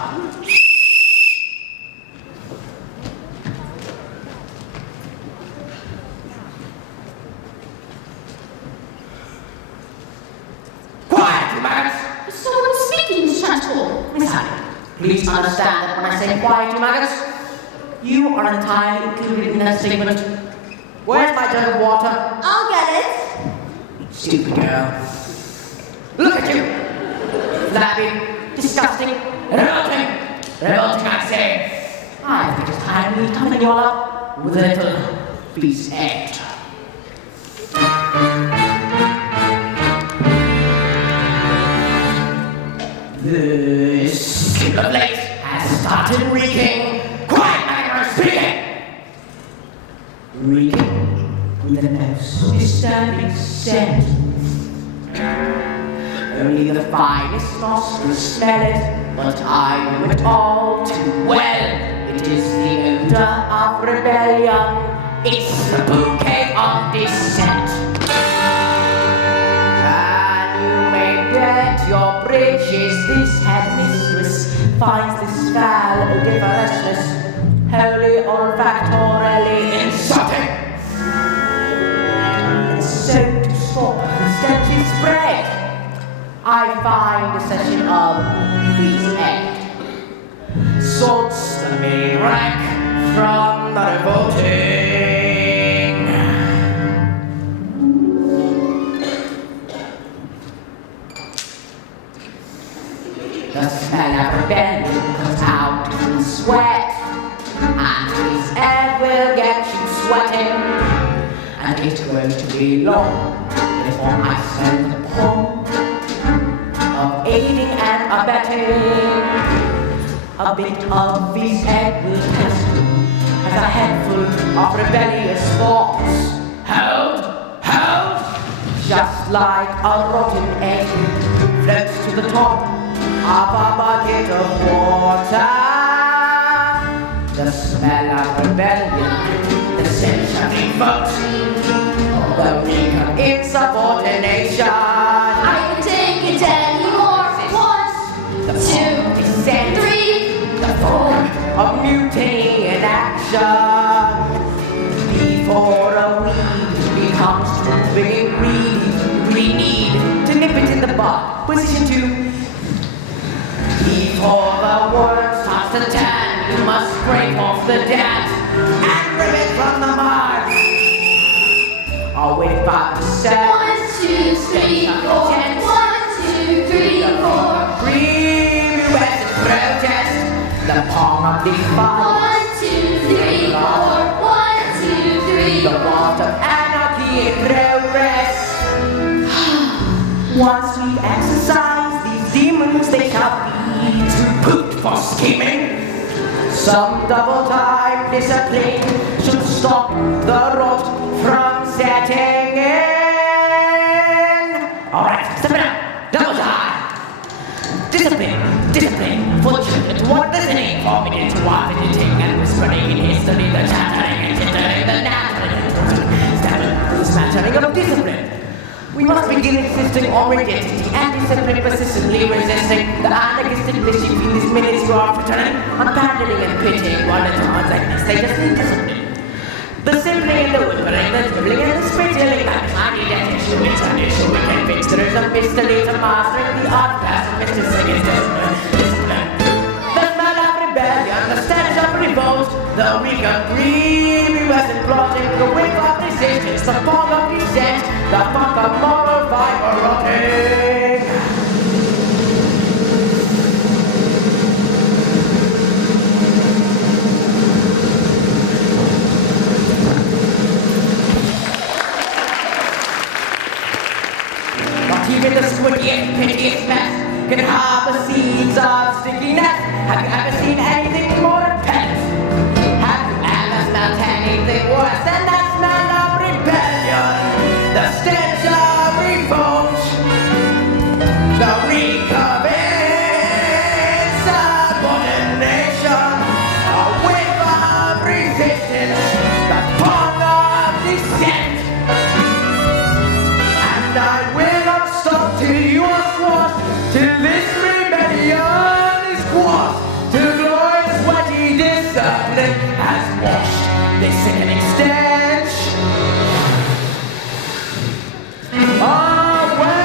Quiet, you maggots! Someone speaking, Miss Trunchbull. Miss Honey, please understand that when I say quiet, you maggots, you are entirely included in that statement. Where's my jug of water? I'll get it. Stupid girl. Look at you! Flabby, disgusting, revolting, revolting, I say. I think it's time we toughen you all up with a little piece egg. This stupid place has started reeking. Quiet, I'm speaking! Reeking with the most disturbing scent. Only the finest nostrils smell it, but I know it all too well. It is the odor of rebellion It's the bouquet of dissent. And you may get your bridges. This headmistress finds this foul odoriferousness wholly olfactorily insulting. And so to stop the stench spread, I find a session of these egg sorts the main rank from the revolting. The smell of rebellion comes out in sweat, and his egg will get you sweating, and it's going to be long before I send the poem of aiding and abetting. A bit of his egg will test you as a handful of rebellious thoughts. Hold! Just like a rotten egg floats to the top of a bucket of water. The smell of rebellion, the stench of revolt, the reek of insubordination. I can take it anymore. 1, 2, 3. Of mutiny in action. Before a weed becomes too big and greedy, we need to nip it in the bud. Position 2. Before the world starts to turn, you must scrape off the dirt and rip it from the mud. Or with 5 percent. 1, 2, 3, 4. 1, 2, 3, 4. Scream you as a protest. The palm of the fire. 1, 2, 3, 4. 1, 2, 3. The walls of anarchy in progress. Once we exercise these demons, they shall be too good for scheming. Some double-time discipline should stop the rot from setting in. All right, step it up. Double time. Discipline, for children to what listening, forming into what editing and whispering in history, the chattering and tittering, the nattering, the smattering of discipline. We must begin insisting on rigidity and discipline, persistently resisting the anarchistic mischief in these minutes you are returning, unpandeling and pitying one at a time like this. They just need discipline. The simpling and the whimpering, the dribbling and the spitting, that tiny that issue, it's an issue we can fix. There is a mystery to mastering the art class of Mr. Singer's discipline. The smell of rebellion, the stench of revolt, the reek of greedy resin plotting, the whiff of resistance, the fog of dissent, the funk of moral fiber rotting. Even the squiddiest, piteous mess can harbor seeds of stickiness. Have you ever seen anything more repellent? Have you ever smelled anything worse than that smell of rebellion? The stench of revolt, the reek of insubordination, a whiff of resistance, the pong of dissent. And I will till you are squashed, till this rebellion is quashed, till glorious sweaty discipline has washed this sickening stench away.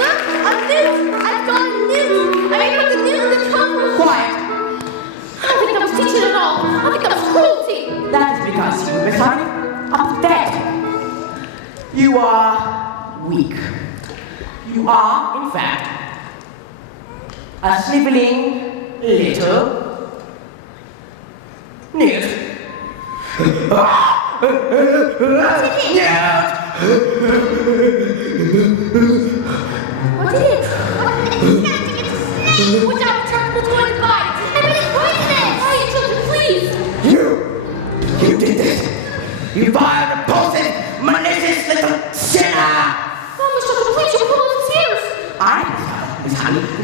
Look, a newt! I've got a newt! I got the newt in the cover! Quiet! I don't think that was teaching at all! I think that was cruelty! That is because you were signing up dead. You are weak. You are, in fact, a sniveling little newt. Newt! What did it? It's a snake! Watch out, Turk will go and bite! I mean, it's poisonous! Hey, children, please! You did this! You vile, repulsive, malicious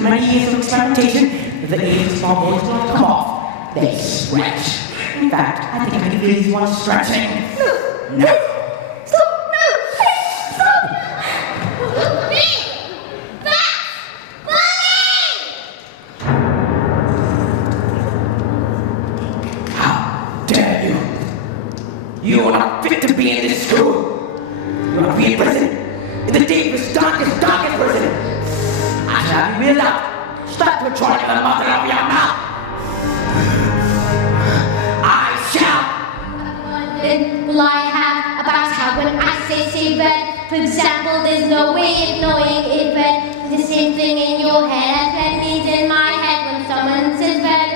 after many years of experimentation, the ears of small boys don't come off. They stretch. In fact, I think I can feel these ones stretching. No. Stop! No! Please! Stop! Look at me! That's funny! How dare you? You are not fit to be in this school. You are to be in prison. In the deepest, darkest prison. I shall have you wheeled out. Stop controlling the mother of your mouth. I shall. What will I have about how when I say red? For example, there's no way of knowing if red is the same thing in your head as red means in my head when someone says red.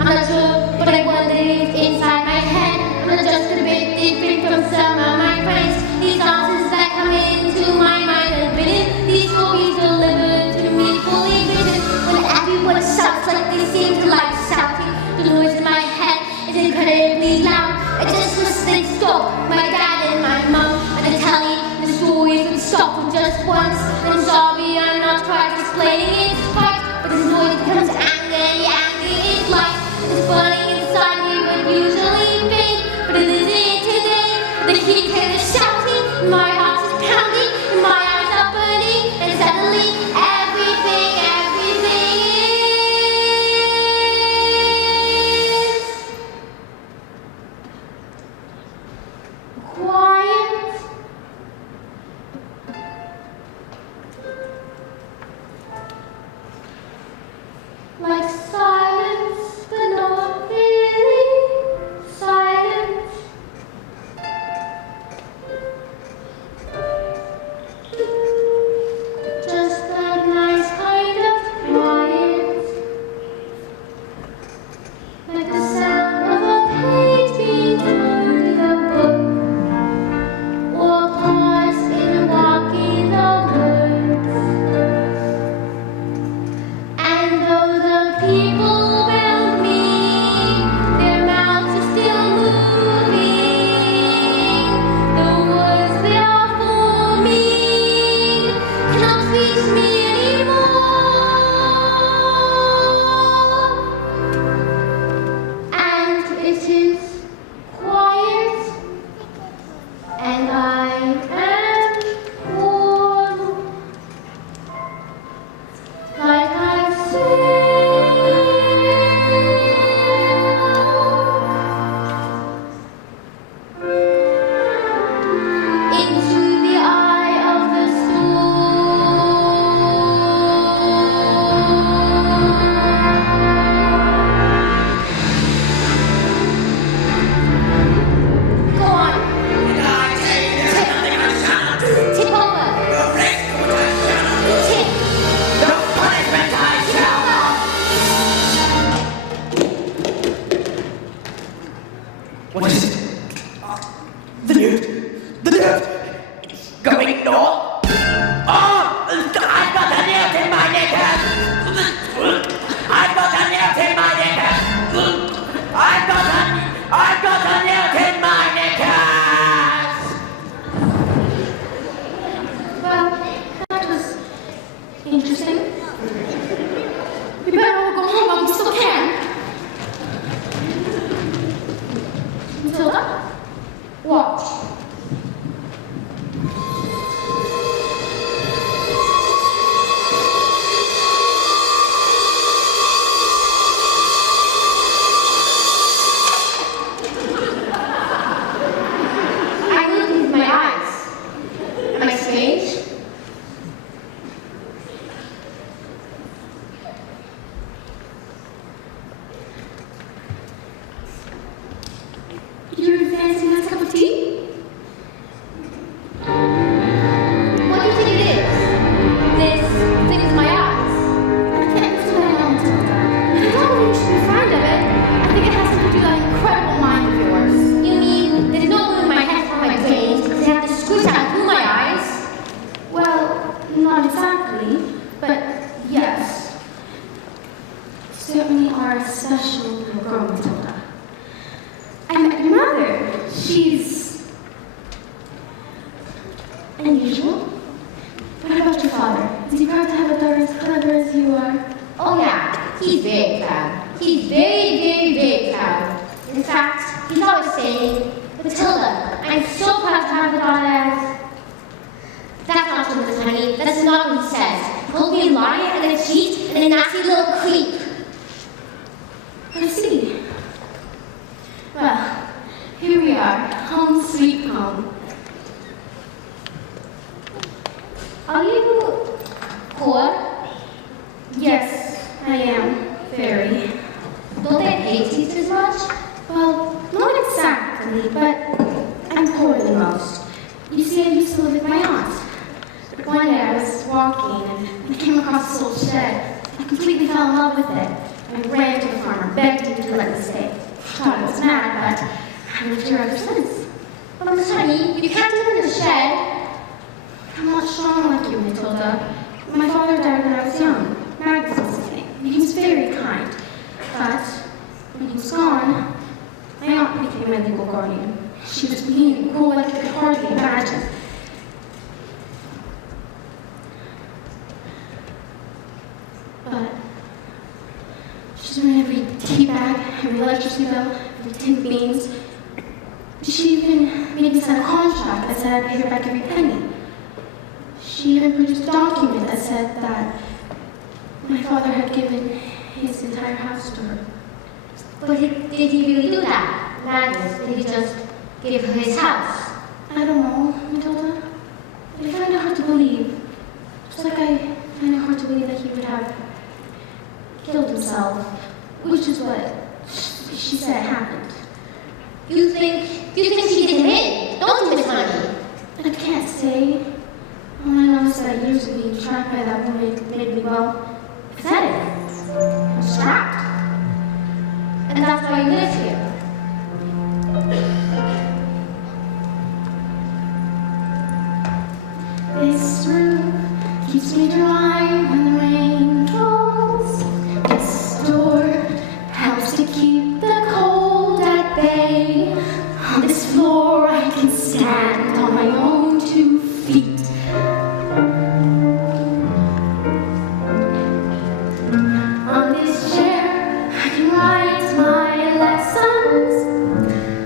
I'm not sure, but I wonder if inside my head I'm not just a bit different from some of my friends. These answers that come into my mind are written. These stories delivered to me fully written. When everyone shouts like they seem to like shouting, the noise in my head is incredibly loud. I just wish they'd stop, my dad and my mum, and I tell you the stories would stop for just once. I'm sorry, I'm not quite explaining it right, but this noise becomes angry is life. It's burning inside me would usually fade, but it isn't today. The heat is shouting, my heart is pounding, and my eyes are burning, and suddenly everything is quiet. Like silence, but not really silence. Just that nice kind of quiet. Like the sound of a page being turned in a book, or pause in walking the woods. And though the people around me, their mouths are still moving, the words they are for me cannot reach me anymore. And it is quiet, and I am warm. Like I've into the eye of the storm. Go on. Tip over. Tip. No punishment I shall not. What is it? The news going north. Oh, I've got a nail in my knickers. I've got a nail in my knickers. I've got a nail in my knickers. Well, that was interesting. We better all go home while we still can. Matilda? Watch. I look into my eyes. Am I strange? You're fancy nice cup of tea? What do you think it is? This thing is my eyes. I can't explain how Matilda. If you don't think you should be frightened of it, I think it has to do with that incredible mind of yours. You mean there's no room in my head for my brains because they have to squish out through my eyes? Well, not exactly, but yes. Certainly are a special little girl, Matilda. I met your mother. She's unusual. What about your father? Is he proud to have a daughter as clever as you are? Oh yeah, he's very proud. He's very, very, very proud. In fact, he's always saying, Matilda, I'm so proud to have a daughter as... That's not true, Miss Honey. That's not what he says. He called me a liar and a cheat and a nasty little creep. I see. Well, here we are, home sweet home. Are you poor? Yes, I am. Very. Don't they pay teachers much? Well, not exactly, but I'm poorer than most. You see, I used to live with my aunt. One day I was walking and I came across this old shed. I completely fell in love with it. I ran to the farmer, begged him to let me stay. Thought I was mad, but I lived here ever since. But Miss Honey, you can't live in the shed. I'm not strong like you, Matilda. My father died when I was young. Magnus was his name. He was very kind. But when he was gone, my aunt became my legal guardian. She was mean and cruel like you could hardly imagine. But she's run every tea bag, every electricity bill, every tin of beans. She even made me sign a contract that said I'd pay her back every penny. She even produced a document that said that my father had given his entire house to her. But did he really do that? Magnus, did he just give her his house? I don't know, Matilda. I find it hard to believe. Just like I find it hard to believe that he would have killed himself, which is what she said happened. You think she did him in, don't you, Miss Honey? I can't say. All I know is that years of being trapped by that woman made me, well, pathetic. I was trapped. And that's why you live here. This roof keeps me dry when the rain falls. This door helps to keep the cold at bay. On this floor I can stand on my own 2 feet. On this chair I can write my lessons.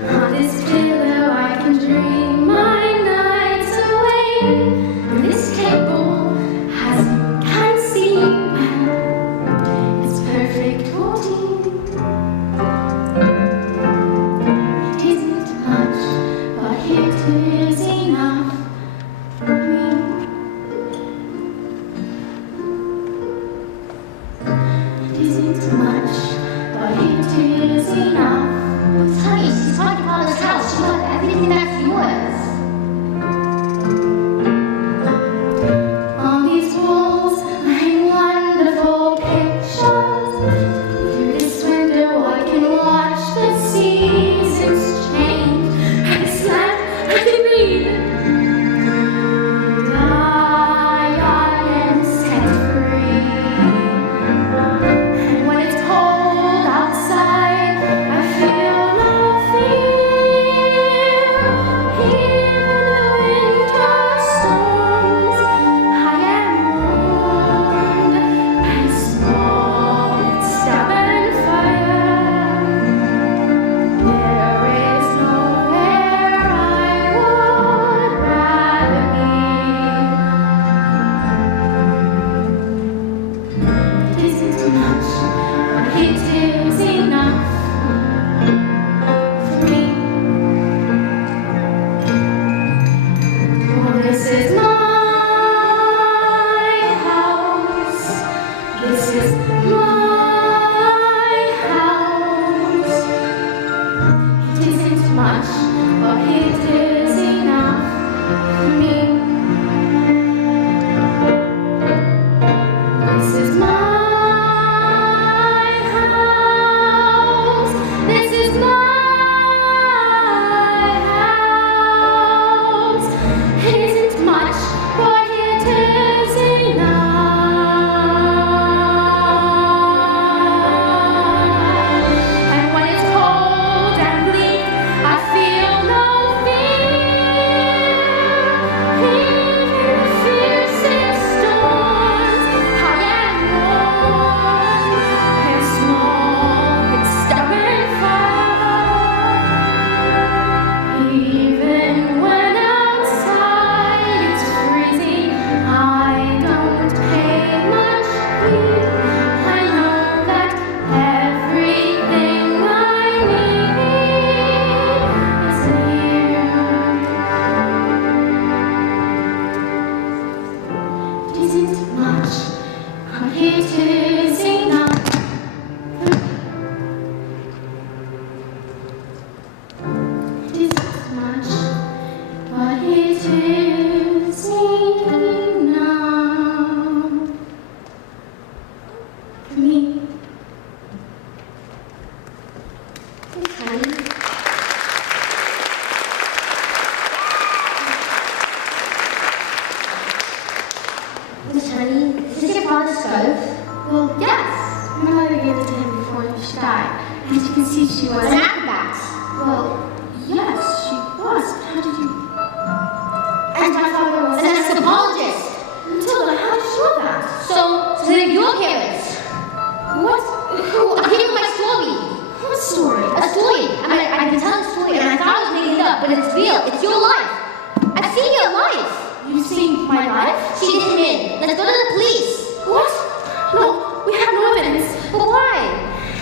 On this pillow I can dream my nights away. This table has kind Honey, is this your father's stove? Well, yes. My mother gave it to him before she died. As you can see, she was An acrobat. Well, yes, she was. How did you? And my father was An anthropologist. Matilda, how did you know that? So they're your parents. What? I'm giving my story. What story? A story. I can tell a story, and I thought I was making it up, but it's real. It's your life. I've seen your life. You've seen my life? She did him in. Let's go to the police. What? No, we have no evidence. But why?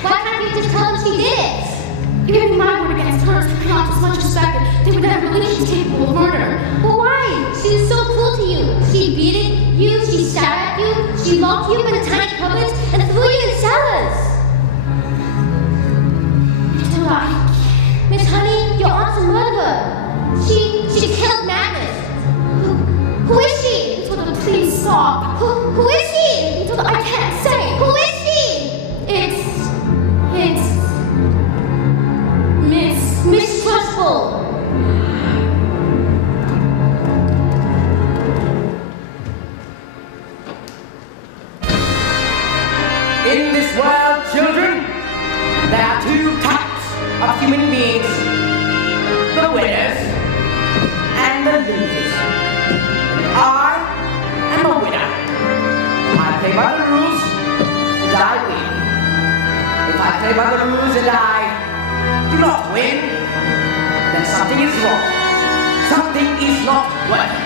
Why can't we just tell them she did it? You're giving my word against hers. I not as much respect that they would never believe she's capable of murder. But why? She was so cruel to you. She beat you, she shot at you, she locked you in a tiny cupboard, and threw you in cellars. Miss Honey, your aunt's a murderer. She killed Magnus. Who is she? Matilda, please stop. Who is she? Matilda, I can't say. Who is she? It's Miss Trustful. In this world, children, there are two types of human beings. The winners and the losers. And I am a winner. I play by the rules and I win. If I play by the rules and I do not win, then something is wrong. Something is not working.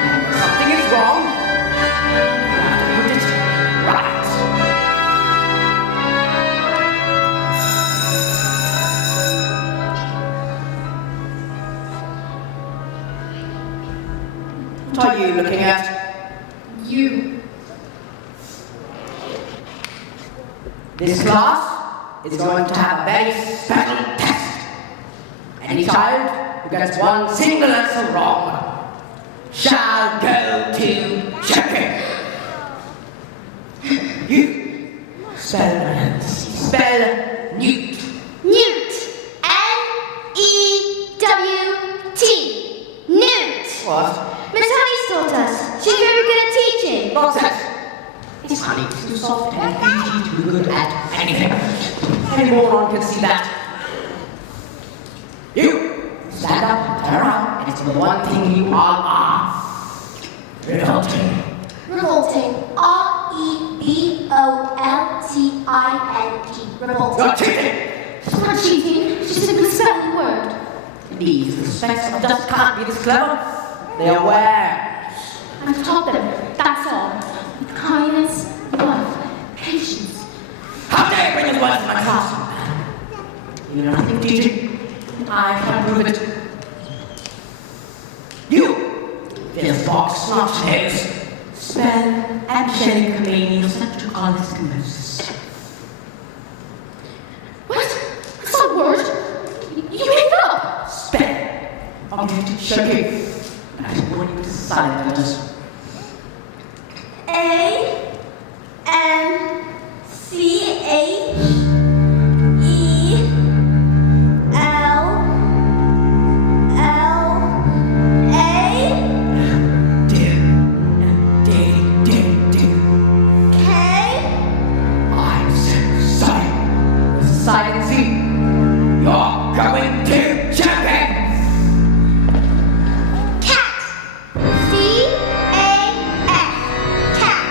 And when something is wrong, you have to put it right. What are you looking at? you. This class is going to have a very special test. Any child who gets one single answer wrong shall go to checking. You spell newt. Newt. N-E-W-T. Newt. What? Miss Honey's taught us. She's very good at teaching. Nonsense. Miss Honey is too soft and easy too good at anything. Any moron can see that. You stand up, turn around, and it's the one thing you all are. Revolting. Revolting. R-E-V-O-L-T-I-N-G. Revolting. You're cheating! She's not cheating. She's simply spelling the word. These respects just can't be this clever. They are where? I've taught them. That's all. With kindness, love, patience. How dare you bring those words to my classroom? You know nothing teaching. I can prove it. You, this box snot nose, spell angelic comedians that took all this converses. What? That's not a word. You made it up. Spell. I'm going to show you. And I want you to silent letters. Silencing. You're going to check Cat. C-A-F. Cat.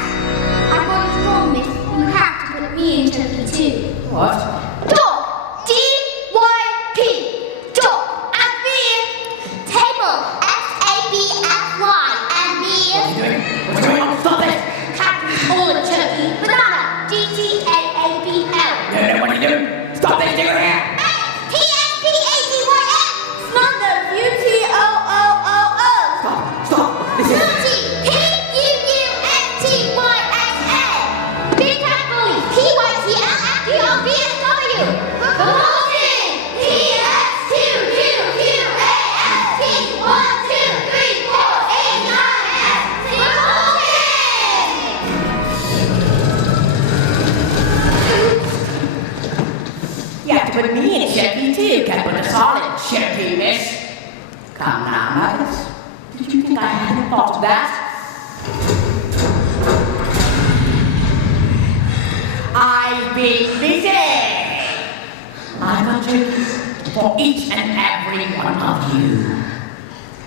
I'm going to promise you have to put me in Turkey too. What? Dog. D-Y-P. Dog. And beer. Table. S-A-B-F-Y. And beer. What are you doing? What's going on? Stop it! Cat is all in Turkey. Banana. D-T-A-A-B-L. No, what are you doing? Stop this thing over here! P-S-P-A-T-Y-X. Mother. U-T-O-O-O-O. Stop! This is... Booty. P-U-U-N-T-Y-X-A. Big Cat Bully. P-Y-T-L-F-D-R-B-S-W. Promotion. P-S-Q-Q-Q-A-S-T. 1, 2, 3, 4, 8, 9, S. Promotion. You have to put me in Chevy too. You can't put us all in Chevy, miss. Come now, Miles. Did you think I hadn't thought of that? for each and every one of you.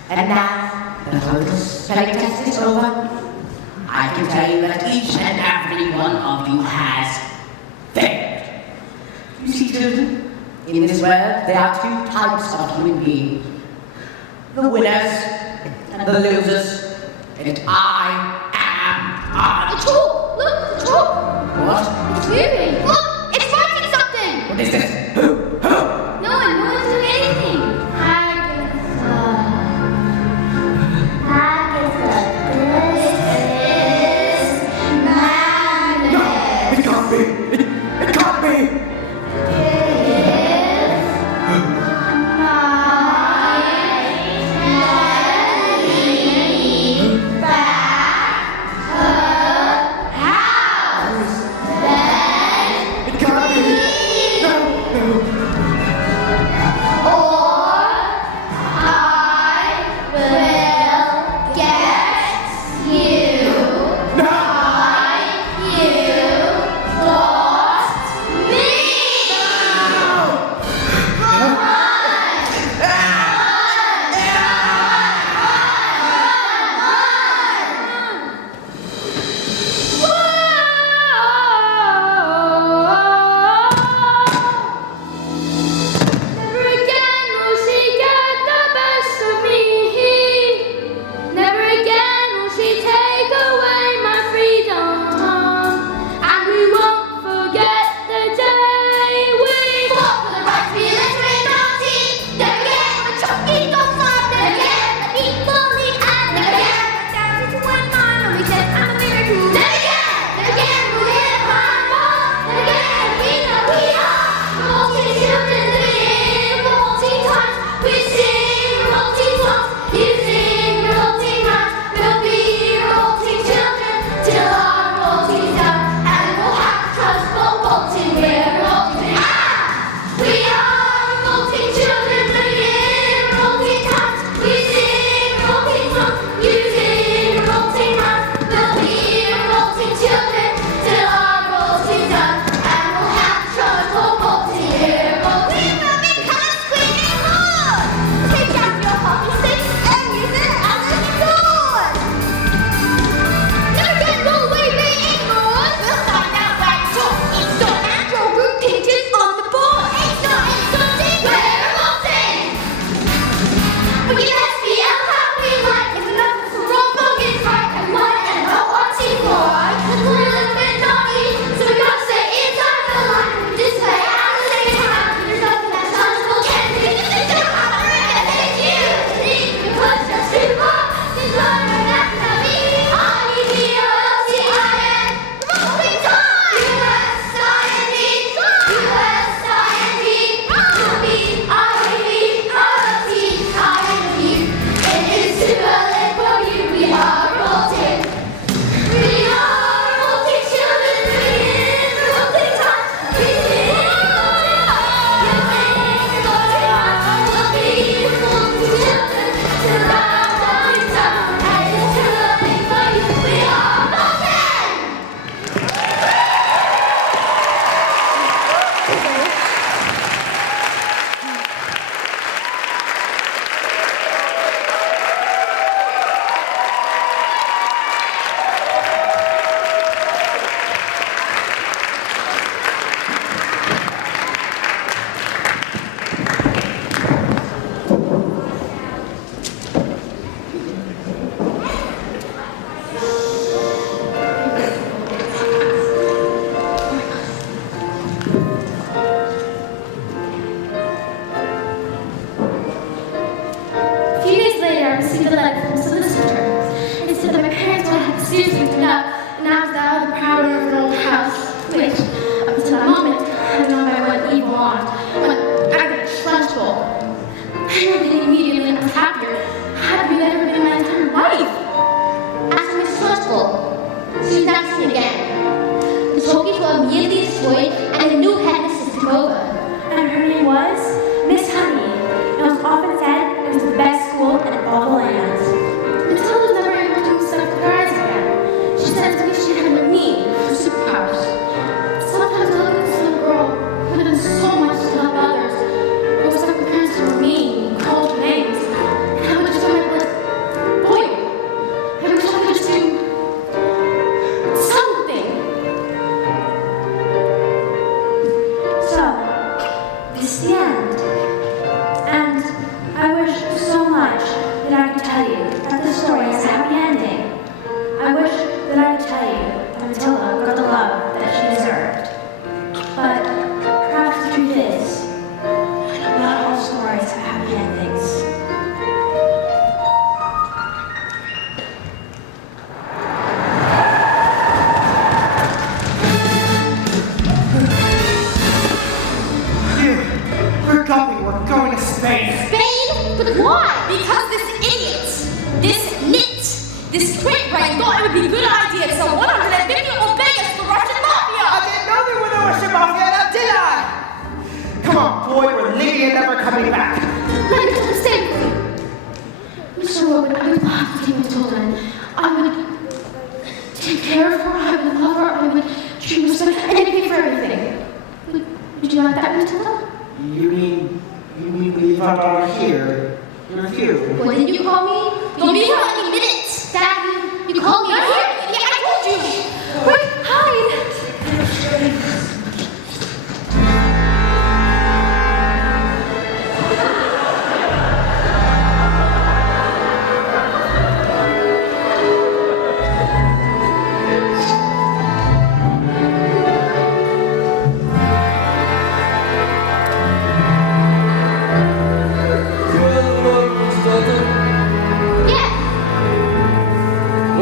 And now that the little spelling test is over, I can tell you that each and every one of you has failed. You see, children, in this world there are two types of human beings. The winners and the losers. And I am The chalk! Look, the chalk! What? It's moving! Look! It's writing something! What is this? Who? No one's doing anything! It can't be! It can't be! This twit brain thought it would be a good idea to sell 150 old Vegas to the Russian mafia. I didn't know they were the Russian mafia, now did I? Come on, boy, we're leaving and never coming back. Let me understand. Mr. Logan, I would love to take Matilda in. I would take care of her, I would love her, I would treat her so, and I'd pay for everything. Would you like that, Matilda? You mean we leave our daughter here? With you? What did you call me? You'll be here any minute. Dad, you called me. You're here. Yeah, I told you. Quick, hide!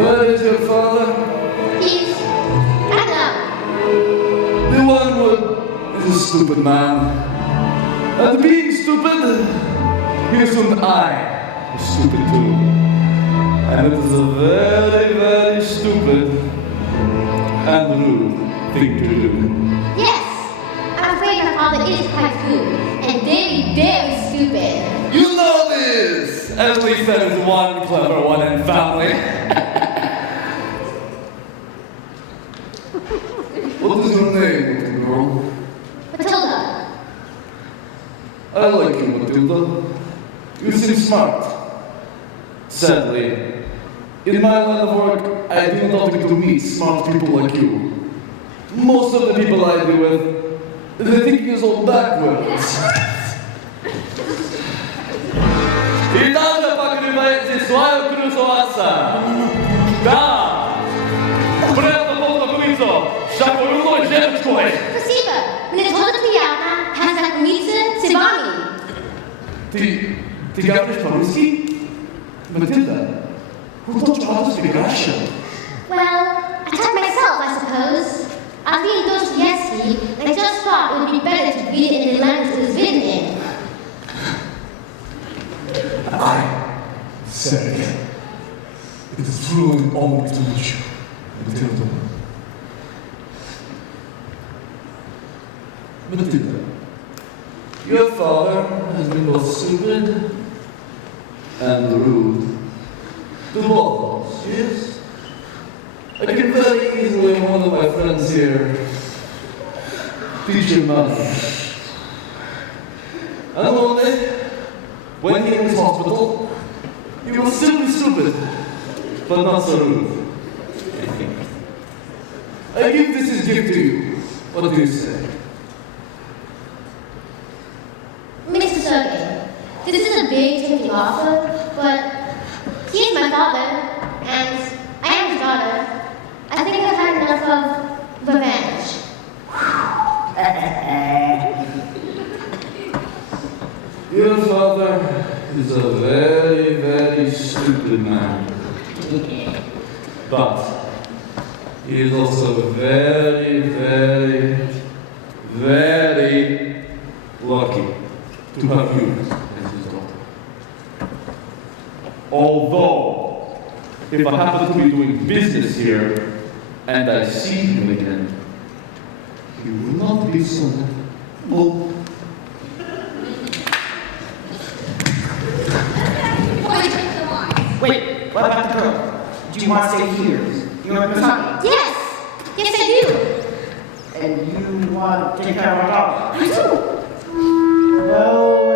Where is your father? He's at The one who is a stupid man. And being stupid, he assumed I was stupid too. And it is a very, very stupid and rude thing to do. Yes, I'm afraid my father is quite rude and very, very stupid. You know this! At least there is one clever one in family. What is your name, little girl? Matilda, I like you, Matilda. You seem smart. Sadly, in my line of work, I do not get to meet smart people like you. Most of the people I deal with, they think you're so backwards. I także pokrywajcie swoją krusowasa. Da! Правда, шапорудой девочкой. спасибо. Мне тоже приятно. Познакомиться с вами. Ты говоришь по-русски? Matilda, who taught you how to speak Russian? Well, I taught myself, I suppose. I was reading Dostoevsky, and I just thought it would be better to read it in the language it was written in. I said again, it is truly an honor to meet you, Matilda. Matilda, your father has been both stupid and rude to both of us, yes? I can very easily have one of my friends here teach him manners. And only when he was hospital, he was still be stupid, but not so rude. I give this as gift to you. What do you say? Mr. Sergey, this is a big tempting offer, but he is my father, and I am his daughter. I think I've had enough of revenge. Your father is a very, very stupid man. But he is also very, very, very lucky to have you as his daughter. Although, if I happen to be doing business here and I see him again, he will not be so old. Wait, what about the girl? Do you want to stay here? You want to Masaki? Yes! Yes, I do! And you want to take care of our daughter? I do! Well,